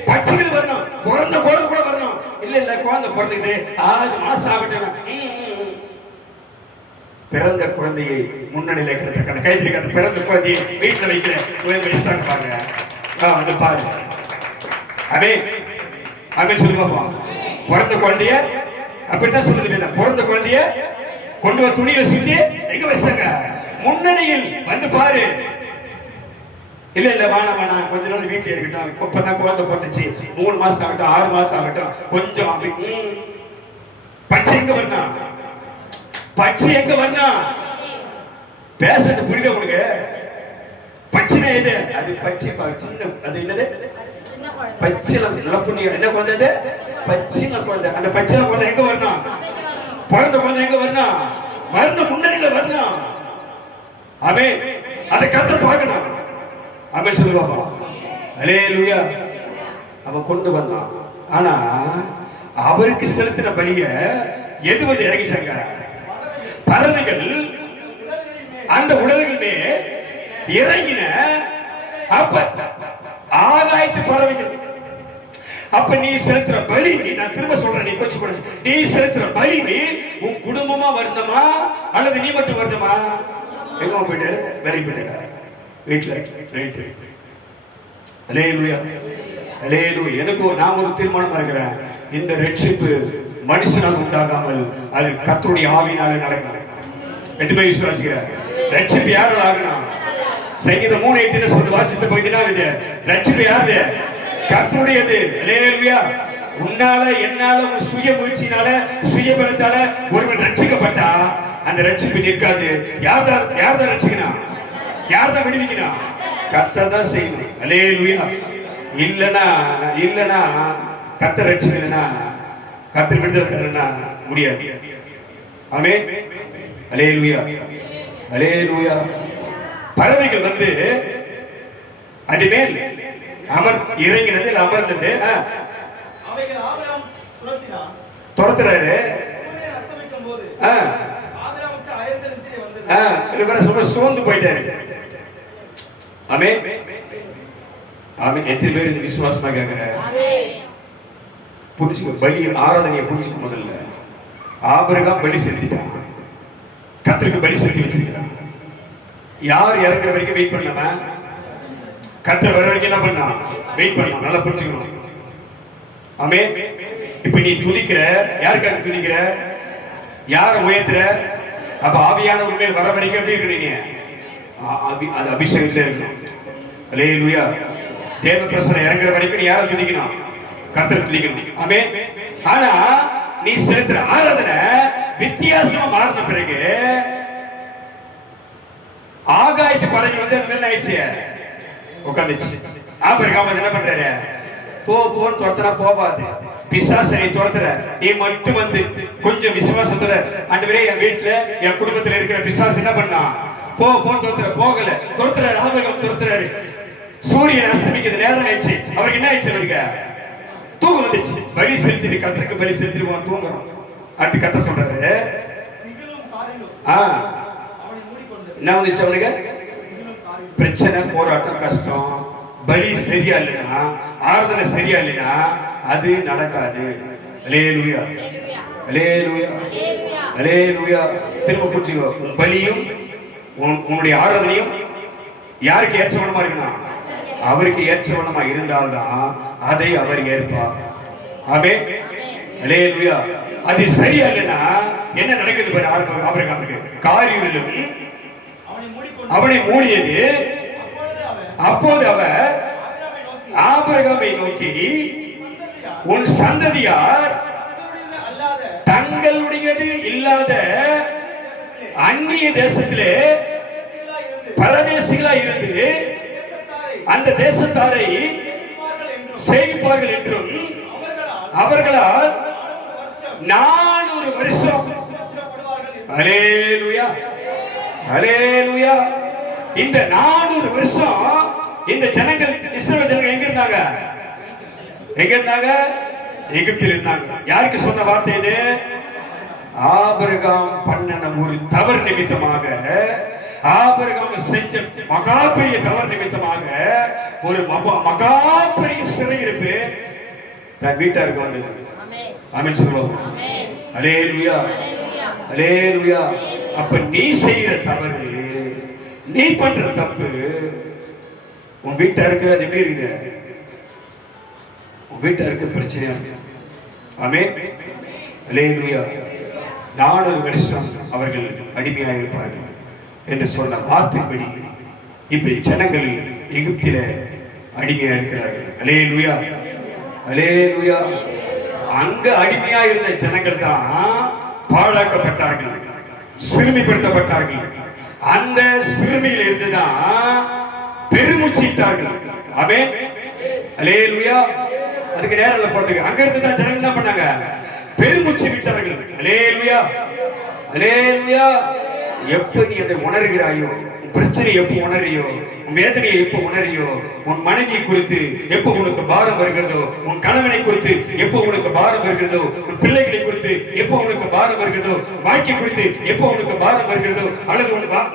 பட்சிகள் வரணும். பிறந்த குழந்தை கூட வரணும். இல்ல குழந்தை பிறந்துக்குது 6 மாசம் ஆகட்டும். பிறந்த குழந்தையை முன்னணியில கிடைத்த கைத்திருக்க. அந்த பிறந்த குழந்தையை வீட்டுல வைக்கிற வயசாக பாருங்க. வந்து பாரு. அவன் அவன் சொல்லி பார்ப்போம். பிறந்த குழந்தைய அப்படித்தான் சொல்லுது. பிறந்த குழந்தைய கொண்டு வர துணியில சுத்தி எங்க வச்சாங்க? முன்னணியில் வந்து பாரு. இல்ல வேணா கொஞ்ச நாள் வீட்டுல இருக்கட்டும். இப்பதான் குழந்தை பிறந்துச்சு, 3 மாசம் ஆகட்டும், 6 மாசம் ஆகட்டும், கொஞ்சம் பச்சை எங்க வரணும்? பச்சை எங்க வரணும்? பேசுறது புரியுதா உங்களுக்கு? பச்சைனா எது? அது பச்சை சின்ன. அது என்னது? பச்சில நிலப்புண்ணி. என்ன குழந்தை? பச்சில குழந்தை. அந்த பச்சில குழந்தை எங்க வரணும்? பிறந்த குழந்தை எங்க வரணும்? மருந்து முன்னணியில வரணும். அவன் அதை கர்த்தர் பார்க்கணும். அவன் சொல்லி பாப்பா. அல்லேலூயா. அவன் கொண்டு வந்தான். ஆனா அவருக்கு செலுத்தின பலிய எது வந்து இறங்கிச்சாங்க? பறவைகள் அந்த உடல்களே இறங்கின. அப்ப ஆகாயத்து பறவைகள் அப்ப நீ செலுத்துற பலி, நான் திரும்ப சொல்றேன், நீ கொஞ்சம் கூட, நீ செலுத்துற பலி உன் குடும்பமா வரணுமா அல்லது நீ மட்டும் வரணுமா? எங்க போயிட்டாரு? வேலைக்கு போயிட்டாரு, வீட்டுல. ரைட். அல்லேலூயா, அல்லேலூயா. எனக்கு நான் ஒரு தீர்மானமா இருக்கிறேன், இந்த ரட்சிப்பு மனுஷனால் உண்டாகாமல் அது கர்த்தருடைய ஆவியினாலே நடக்கும். எதுவுமே விசுவாசிக்கிறார். ரட்சிப்பு யாரால் ஆகணும்? சங்கீதம் 3:8 சொல்லி வாசித்த போயிட்டுனா இது ரட்சிப்பு யாரு? கர்த்தருடையது. அல்லேலூயா. உன்னால என்னால உன் சுய முயற்சியினால சுய பலத்தால ஒருவன் ரட்சிக்கப்பட்டா அந்த ரட்சிப்பு நிற்காது. யார்தான் ரட்சிக்கணும்? யார்தான் விடுவிக்கணும்? கர்த்தர் தான் செய்யணும். அல்லேலூயா. இல்லனா கர்த்தர் ரட்சிக்கலனா, கர்த்தர் விடுதலை தரலனா முடியாது. ஆமென். அல்லேலூயா, அல்லேலூயா. பறவைகள் வந்து அது மேல் இறங்கினது அமர்ந்தது. துரத்துறாரு. சோர்ந்து போயிட்டாரு. ஆமென், ஆமென். எத்தனை பேர் இது விசுவாசமா கேட்கிற? புரிஞ்சுக்க. பலி ஆராதனையை புரிஞ்சுக்க. முதல்ல ஆபிரகாம் பலி செலுத்திட்டான், கர்த்தருக்கு பலி செலுத்தி வச்சிருக்கிறான். யார் இறங்குற வரைக்கும் வெயிட் பண்ணாம, கர்த்தர் வர வரைக்கும் என்ன பண்ணா? வெயிட் பண்ணலாம். நல்லா புரிஞ்சுக்கணும். ஆமென். இப்ப நீ துதிக்கிற, யாருக்காக துதிக்கிற? யார உயர்த்துற? அப்ப ஆவியான உண்மையில் வர வரைக்கும் எப்படி இருக்கீங்க? அது அபிஷேகத்துல இருக்கணும். அல்லேலூயா. தேவ பிரசன்னம் இறங்குற வரைக்கும் நீ யாரை துதிக்கணும்? கர்த்தரை துதிக்கணும். ஆமென். ஆனா நீ செலுத்துற ஆராதனை வித்தியாசமா மாறின பிறகு ஆகாயத்து பறவை வந்து அது மேல ஆயிடுச்சு, உட்காந்துச்சு. ஆபிரகாம் என்ன பண்றாரு? போன்னு துரத்துனா போகாது. பிசாசனை துரத்துற நீ மட்டும் வந்து கொஞ்சம் விசுவாசத்துல, ஆண்டவரே என் வீட்டுல என் குடும்பத்துல இருக்கிற பிசாசு என்ன பண்ணா? போன்னு துரத்துற. போகல. துரத்துறாரு. ஆபிரகாம் துரத்துறாரு. சூரியன் அஸ்தமிக்கிறது நேரம் ஆயிடுச்சு. அவருக்கு என்ன ஆயிடுச்சு? அவருக்கு தூக்கம் வந்துச்சு. பலி செலுத்தி கர்த்தருக்கு பலி செலுத்தி தூங்குறோம். அடுத்து கர்த்தர் சொல்றாரு, என்ன வந்துச்சு அவனுக்கு? பிரச்சனை, போராட்டம், கஷ்டம். பலி சரியா இல்லைன்னா, ஆராதனை சரியா இல்லைன்னா அது நடக்காது. அல்லேலூயா, அல்லேலூயா, அல்லேலூயா. திரும்ப புரிஞ்சுக்கோ. உன் பலியும் உன்னுடைய ஆராதனையும் யாருக்கு ஏற்றவனமா இருக்கணும்? அவருக்கு ஏற்றவனமா இருந்தால்தான் அதை அவர் ஏற்பார். ஆமென். அல்லேலூயா. அது சரியா இல்லைன்னா என்ன நடக்குது பாரு. ஆபிரகாமுக்கு காரியம் அவனை மூடியது. அப்போது அவர் ஆபிரகாமை நோக்கி, உன் சந்ததியார் தங்களுடையது இல்லாத அந்நிய தேசத்திலே பரதேசிகளா இருந்து அந்த தேசத்தாரை சேவிப்பார்கள் என்றும் அவர்களால் 400 வருஷம். அல்லேலூயா, அல்லேலூயா. இந்த 400 வருஷம் இந்த ஜனங்கள், இஸ்ரவேல் ஜனங்கள் எங்க இருந்தாங்க? எங்க இருந்தாங்க? எகிப்தில் இருந்தாங்க. யாருக்கு சொன்ன வார்த்தை இது? ஆபிரகாம் பண்ணின ஒரு தவறு நிமித்தமாக, ஆபிரகாம் செஞ்ச மகா பெரிய தவறு நிமித்தமாக ஒரு மகா பெரிய சிறையிருப்பு தன் வீட்டாருக்கு வந்தது. ஆமென் சொல்லுவோம். அல்லேலூயா, அல்லேலூயா. அப்ப நீ செய்யற தவறு, நீ பண்ற தப்பு உன் வீட்டாருக்கு அது எப்படி இருக்குது? உன் வீட்டாருக்கு பிரச்சனையா இருக்கு. ஆமென். அல்லேலூயா. 400 வருஷம் அவர்கள் அடிமையாக இருப்பார்கள் என்று சொன்ன வார்த்தைப்படி இப்ப ஜனங்கள் எகிப்தில அடிமையா இருக்கிறார்கள். அல்லேலூயா, அல்லேலூயா. அங்க அடிமையா இருந்த ஜனங்கள் தான் பாழாக்கப்பட்டார்கள், சிறுமிப்படுத்தப்பட்டார்கள். அந்த சிறுமியில் இருந்துதான் பெருமூச்சிட்டார்கள். ஆமென். அல்லேலூயா. அதுக்கு நேரம் போறதுக்கு அங்க இருந்து தான் ஜனங்கள் என்ன பண்ணாங்க? பெருமூச்சு விட்டார்கள். அல்லேலூயா, அல்லேலூயா. எப்ப நீ அதை உணர்கிறாயோ, பிரச்சனை எப்ப உணரியோ, உன் வேதனையை எப்ப உணரியோ, உன் மனைவி குறித்து எப்ப உனக்கு பாரம் வருகிறதோ, உன் கணவனை குறித்து எப்ப உனக்கு பாரம் வருகிறதோ, உன் பிள்ளைகளை குறித்து எப்ப உனக்கு பாரம் வருகிறதோ, வாழ்க்கை குறித்து எப்ப உனக்கு பாரம் வருகிறதோ, அல்லது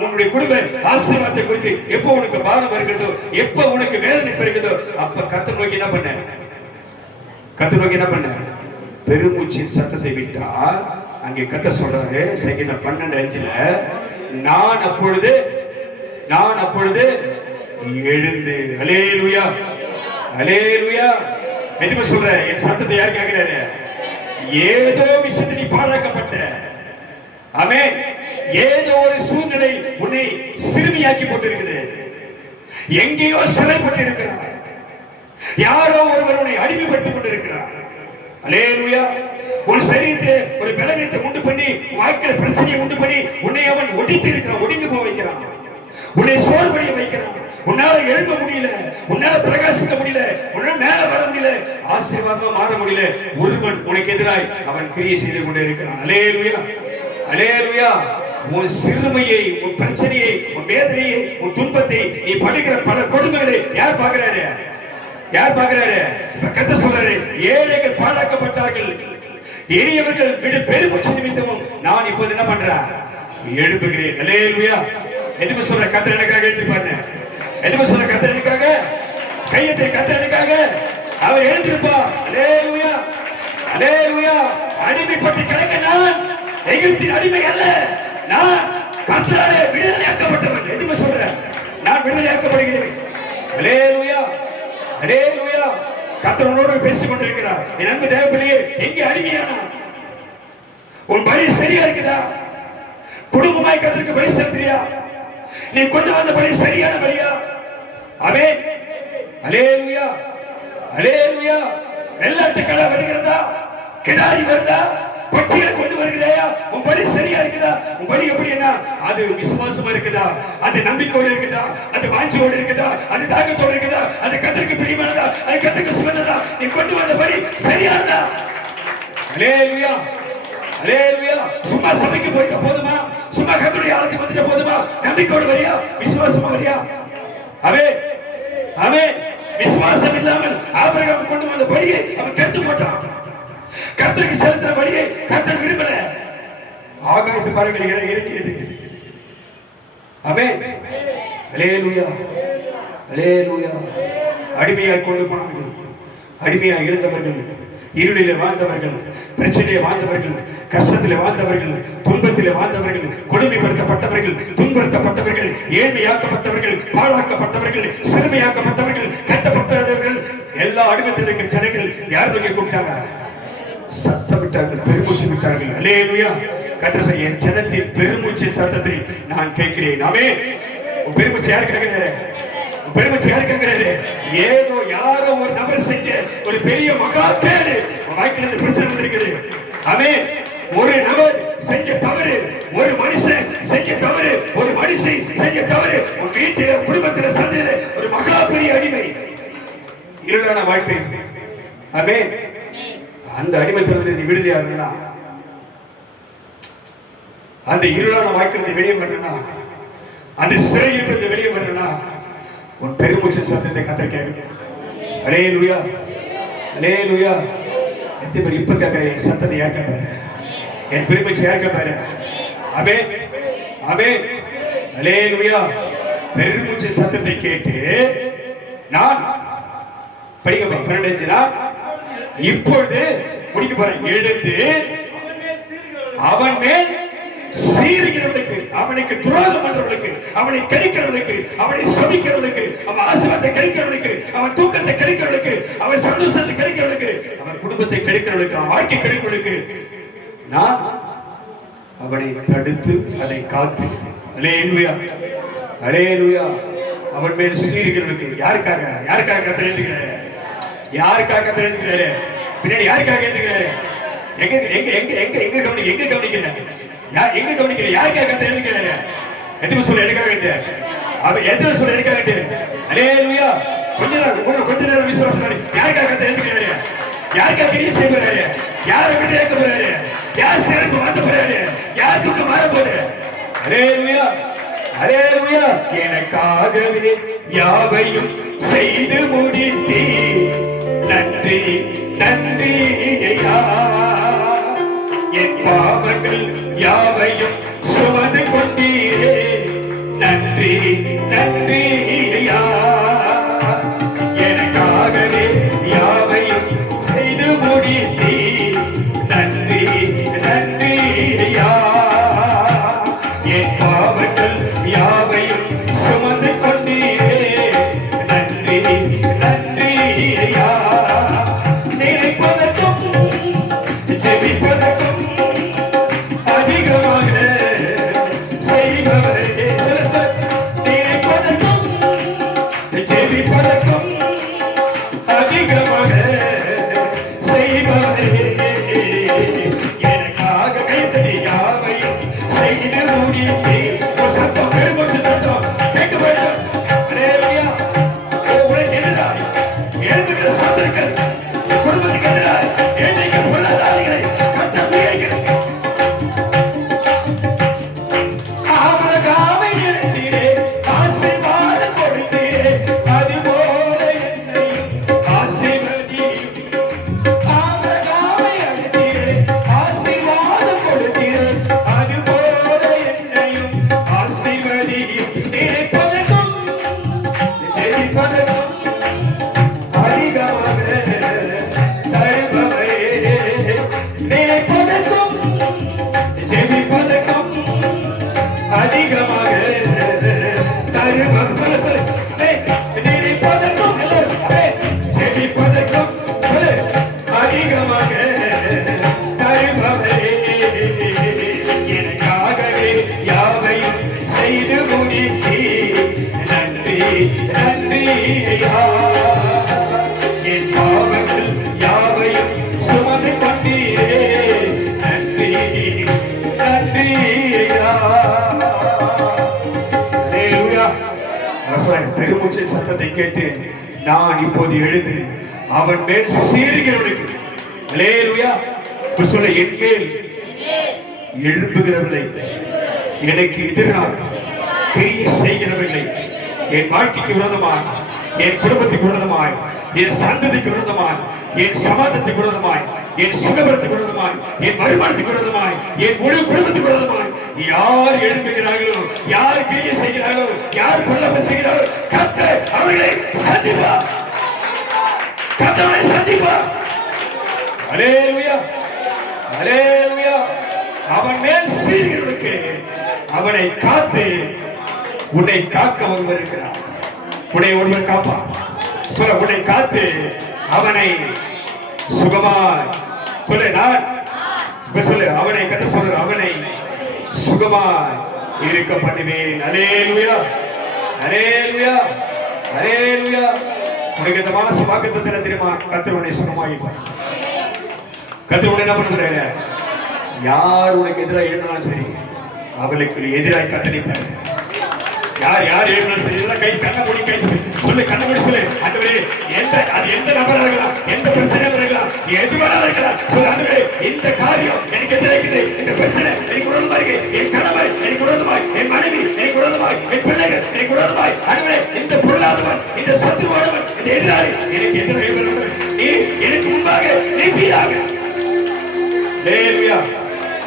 உன்னுடைய குடும்ப ஆசீர்வாதத்தை குறித்து எப்ப உனக்கு பாரம் வருகிறதோ, எப்ப உனக்கு வேதனை பெறுகிறதோ, அப்ப கர்த்தர் நோக்கி என்ன பண்ண? கர்த்தர் நோக்கி என்ன பண்ண? பெருமூச்சின் சத்தத்தை விட்டா அங்கே கர்த்தர் சொல்றாரு சங்கீதம் 12:5, நான் அப்பொழுது எழுந்து. அல்லேலூயா, அல்லேலூயா. எதுமே சொல்ற என் சத்தத்தை யார் கேட்கிறாரு? ஏதோ விஷயத்தில் நீ பாழாக்கப்பட்ட, ஆமென், ஏதோ ஒரு சூழ்நிலை உன்னை சிறுமியாக்கி போட்டிருக்குது, எங்கேயோ சிறைப்பட்டு இருக்கிறார், யாரோ ஒருவர் உன்னை அடிமைப்படுத்திக் கொண்டிருக்கிறார். அல்லேலூயா. ஒரு சரீரத்திலே ஒரு பலவீனத்தை உண்டு பண்ணி, வாழ்க்கையில பிரச்சனையை உண்டு பண்ணி உன்னை அவன் ஒடித்து இருக்கிறான், ஒடுங்கி போக வைக்கிறான், உன்னை சோர்வடைய வைக்கிறான். உன்னால எழுத முடியல, உன்னால பிரகாசிக்க முடியல, உன்னால மேல வர முடியல, ஆசீர்வாதமா மாற முடியல. ஒருவன் உனக்கு எதிராய் அவன் கிரியை செய்து கொண்டே இருக்கிறான். அல்லேலூயா, அல்லேலூயா. உன் சிறுமையை, உன் பிரச்சனையை, உன் வேதனையை, உன் துன்பத்தை, நீ படுகிற பல கொடுமைகளை யார் பார்க்கிறாரு? யார் பார்க்கிறாரு? இப்ப கர்த்தர் சொல்றாரு, ஏழைகள் பாழாக்கப்பட்டார்கள், எளியவர்கள் விடு பெருமூச்சு நிமித்தமும் நான் இப்போது என்ன பண்றேன்? எழுப்புகிறேன். அல்லேலூயா. எதுமே சொல்ற கர்த்தர் எனக்காக எழுந்திருப்பாரு. எதுமே சொல்ற கர்த்தர் எனக்காக கையத்தை, கர்த்தர் எனக்காக அவர் எழுந்திருப்பா. அல்லேலூயா, அல்லேலூயா. அடிமைப்பட்டு கிடக்க நான் எகிப்தின் அடிமை அல்ல, நான் கர்த்தராலே விடுதலையாக்கப்பட்டவன். எதுமே சொல்ற நான் விடுதலையாக்கப்படுகிறேன். அல்லேலூயா, அல்லேலூயா. கர்த்தர் உன்னோடு பேசிக் கொண்டிருக்கிறார். என் அன்பு தேவப்பிள்ளையே, எங்கே அடிமையானா? உன் பலி சரியா இருக்குதா? குடும்பமாய் கர்த்தருக்கு பலி செலுத்துறியா? நீ கொண்டு வந்த பலி சரியான பலியா? ஆமென், அல்லேலூயா, அல்லேலூயா. வெள்ளாட்டு கடை வருகிறதா? கிடாரி வருதா? பட்சிகளை கொண்டு வருகிறாயா? உன் பலி சரியா இருக்குதா? உன் பலி எப்படி என்ன? அது விசுவாசமா இருக்குதா? அது நம்பிக்கையோடு இருக்குதா? அது வாஞ்சையோடு இருக்குதா? அது தாகத்தோடு இருக்குதா? அது கர்த்தருக்கு பிரியமானதா? அது கர்த்தருக்கு சுமந்ததா? நீ கொண்டு வந்த பலி சரியானதா? அல்லேலூயா, அல்லேலூயா. சும்மா சபைக்கு போயிட்ட போதுமா? சும்மா கர்த்தருடைய ஆலயத்துக்கு வந்துட்ட போதுமா? நம்பிக்கையோடு வரியா? விசுவாசமா வரியா? ஆமென், ஆமென். விசுவாசம் இல்லாமல் ஆபிரகாம் கொண்டு வந்த பலியை அவன் கெடுத்து போட்டான். கர்த்தருக்கு செலுத்துற பலியை கர்த்தர் விரும்பல. ஆகாயத்து பறவைகள் இறங்கியது. ஆமென், அல்லேலூயா, அல்லேலூயா. அடிமையாய் கொண்டு போனார்கள். அடிமையாய் இருந்தவர்கள், இருளிலே வாழ்ந்தவர்கள், பிரச்சனையிலே வாழ்ந்தவர்கள், கஷ்டத்திலே வாழ்ந்தவர்கள், துன்பத்திலே வாழ்ந்தவர்கள், கொடுமைப்படுத்தப்பட்டவர்கள், துன்பப்படுத்தப்பட்டவர்கள், ஏழ்மையாக்கப்பட்டவர்கள், பாழாக்கப்பட்டவர்கள், சிறுமையாக்கப்பட்டவர்கள், கட்டப்பட்டவர்கள், எல்லா அடிமைத்தனக்கு ஜனங்கள் யார் நோக்கி கூப்பிட்டாங்க? சத்தம் விட்டார்கள், பெருமூச்சு விட்டார்கள். அல்லேலூயா. கர்த்தர் என் ஜனத்தின் பெருமூச்சு சத்தத்தை நான் கேட்கிறேன். ஆமென். உன் பெருமூச்சு யார் கேட்கிறாரு? உன் பெருமூச்சு யார் கேட்கிறாரு? ஏதோ யாரோ ஒரு நபர் செஞ்ச ஒரு பெரிய மகா பேரு உன் வாழ்க்கையில பிரச்சனை வந்திருக்குது. ஆமென். ஒரு நபர் செஞ்ச தவறு, ஒரு மனுஷன் செஞ்ச தவறு, ஒரு மனுஷி செஞ்ச தவறு, உன் வீட்டில, குடும்பத்தில, சந்தையில ஒரு மகா பெரிய அடிமை, இருளான வாழ்க்கை. ஆமென். அந்த அடிமைத்திலிருந்து நீ விடுதலையாகணும்னா, அந்த இருளான வாழ்க்கையிலிருந்து வெளியே வரணும்னா, அந்த சிறையிலிருந்து வெளியே வரணும்னா, உன் பெருமூச்சு சத்தத்தை கர்த்தர் கேட்கணும். அல்லேலூயா, அல்லேலூயா. எத்தனை பேர் இப்ப கேட்கிறேன், என் சத்தத்தை யார் கேட்பாரு? என் பெருமூச்சு யார் கேட்பாரு? ஆமென், ஆமென், அல்லேலூயா. பெருமூச்சு சத்தத்தை கேட்டு நான் படிக்க 12 நான் இப்பொழுது முடிக்க போறேன். எழுந்து அவன் மேல் சீறுகிறவனுக்கு, அவனுக்கு துரோகம் பண்றவனுக்கு, அவனை கெடுக்கிறவனுக்கு, அவனை சபிக்கிறவனுக்கு, அவன் ஆசீர்வாதத்தை கெடுக்கிறவனுக்கு, அவன் தூக்கத்தை கெடுக்கிறவனுக்கு, அவன் சந்தோஷத்தை கெடுக்கிறவனுக்கு, அவன் குடும்பத்தை கெடுக்கிறவனுக்கு, அவன் வாழ்க்கை கெடுக்கிறவனுக்கு நான் அவனை தடுத்து அதை காத்து. அல்லேலூயா, அல்லேலூயா. அவன் மேல் சீறுகிறவனுக்கு. யாருக்காக? யாருக்காக கர்த்தர் எழுதுகிறாரு? யாருக்காக கர்த்தர் எழுதுகிறாரு? பின்னாடி யாருக்காக எழுதுகிறாரு? எங்க எங்க எங்க எங்க எங்க கவனிக்க, எங்க கவனிக்கிறார்? எங்க கவனிக்கிற? யாருக்காக கர்த்தர் எழுதுகிறாரு? எத்தனை சொல்ல எடுக்காக? அவன் எத்தனை சொல்ல எடுக்காக? அல்லேலூயா. கொஞ்ச நேரம் விசுவாசம் பண்ணி யாருக்காக கர்த்தர் எழுதுகிறாரு? யாருக்காக கிரியை செய்கிறாரு? யார் விடுதலையாக்க போறாரு? யார் சிறப்பு மாத்த போறாரு? யார் துக்கம் மாற போகுது? அல்லேலூயா, அல்லேலூயா. எனக்காகவே யாவையும் செய்து முடித்தீ, நன்றி நன்றி ஐயா. என் பாவங்கள் யாவையும் சுமந்து கொண்டீரே, நன்றி நன்றி ஐயா. எனக்காகவே யாவையும் செய்து துதித்தே நன்றி நன்றி ஐயா என் பாவங்கள் யாவையும் சுமந்து கொண்டீரே நன்றி நன்றி ஐயா அல்லேலூயா பெருமூச்சு சத்தத்தை கேட்டு நான் இப்போது எழுந்து அவன் மேல் சீறுகிறவனுக்கு அல்லேலூயா சொல்ல என் மேல் எழும்புகிறவர்களை எனக்கு எதிராக கிரியை செய்கிறவர்களை என் வாழ்க்கைக்கு விரோதமாய் என் குடும்பத்துக்கு விரோதமாய் என் சந்ததிக்கு விரோதமாய் என் சமாதத்துக்கு விரோதமாய் என் சுகபலத்துக்கு விரோதமாய் என் வருமானத்துக்கு விரோதமாய் என் முழு குடும்பத்துக்கு விரோதமாய் யார் எழும்புகிறார்களோ யார் கிரியை செய்கிறார்களோ யார் கொல்லப்ப செய்கிறார்களோ கர்த்தர் அவர்களை சந்திப்பார் கர்த்தரை சந்திப்பார் அல்லேலூயா அல்லேலூயா அவன் மேல் சீறுகிறவனுக்கு அவனை காத்து உன்னை காக்க ஒருவர் இருக்கிறார் உன்னை ஒருவர் காப்பா சொல்ல உன்னை காத்து அவனை சுகமாய் சொல்ல நான் சொல்லு அவனை கத்த சொல்ற அவனை சுகமாய் இருக்க பண்ணுவேன் அல்லேலூயா அல்லேலூயா அல்லேலூயா உனக்கு இந்த மாசம் வாக்குத்தத்தம் தெரியுமா கர்த்தர் உன்னை சுகமாயிப்பார் கர்த்தர் உன்னை என்ன பண்ணுகிறாரு யார் உனக்கு எதிராக எழுதினாலும் சரி அவளுக்கு எதிராக கத்தளிப்பார் யார் யார் எழுதினாலும் சரி எல்லாம் கை கண்ண மூடி கை சொல்லு கண்ண மூடி சொல்லு ஆண்டவரே எந்த நபரா இருக்கலாம் எந்த பிரச்சனையா இருக்கலாம் எது வேணா இருக்கலாம் சொல்லு ஆண்டவரே இந்த காரியம் எனக்கு எதிராக இருக்குது இந்த பிரச்சனை எனக்கு விரோதமா இருக்கு என் கணவர் எனக்கு விரோதமாய் என் மனைவி எனக்கு விரோதமாய் என் பிள்ளைகள் எனக்கு விரோதமாய் ஆண்டவரே இந்த பொருளாதவன் இந்த சத்துருவானவன் இந்த எதிராளி எனக்கு எதிராக எழுதினாலும் நீ எனக்கு முன்பாக நீப்பீராக அல்லேலூயா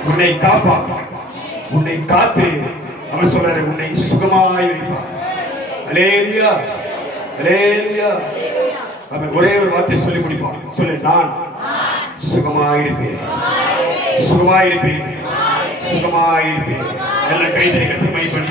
உன்னை காப்பா உன்னை காத்து அவர் சொல்றாரு உன்னை சுகமாய் வைப்பார் அல்லேலூயா அல்லேலூயா அவன் ஒரே ஒரு வார்த்தை சொல்லி முடிப்பான் சொல்லு நான் சுகமாயிருப்பேன் சுகமாயிருப்பேன் சுகமாயிருப்பேன் எல்லாம் கைத்தறி கத்து மைப்பன்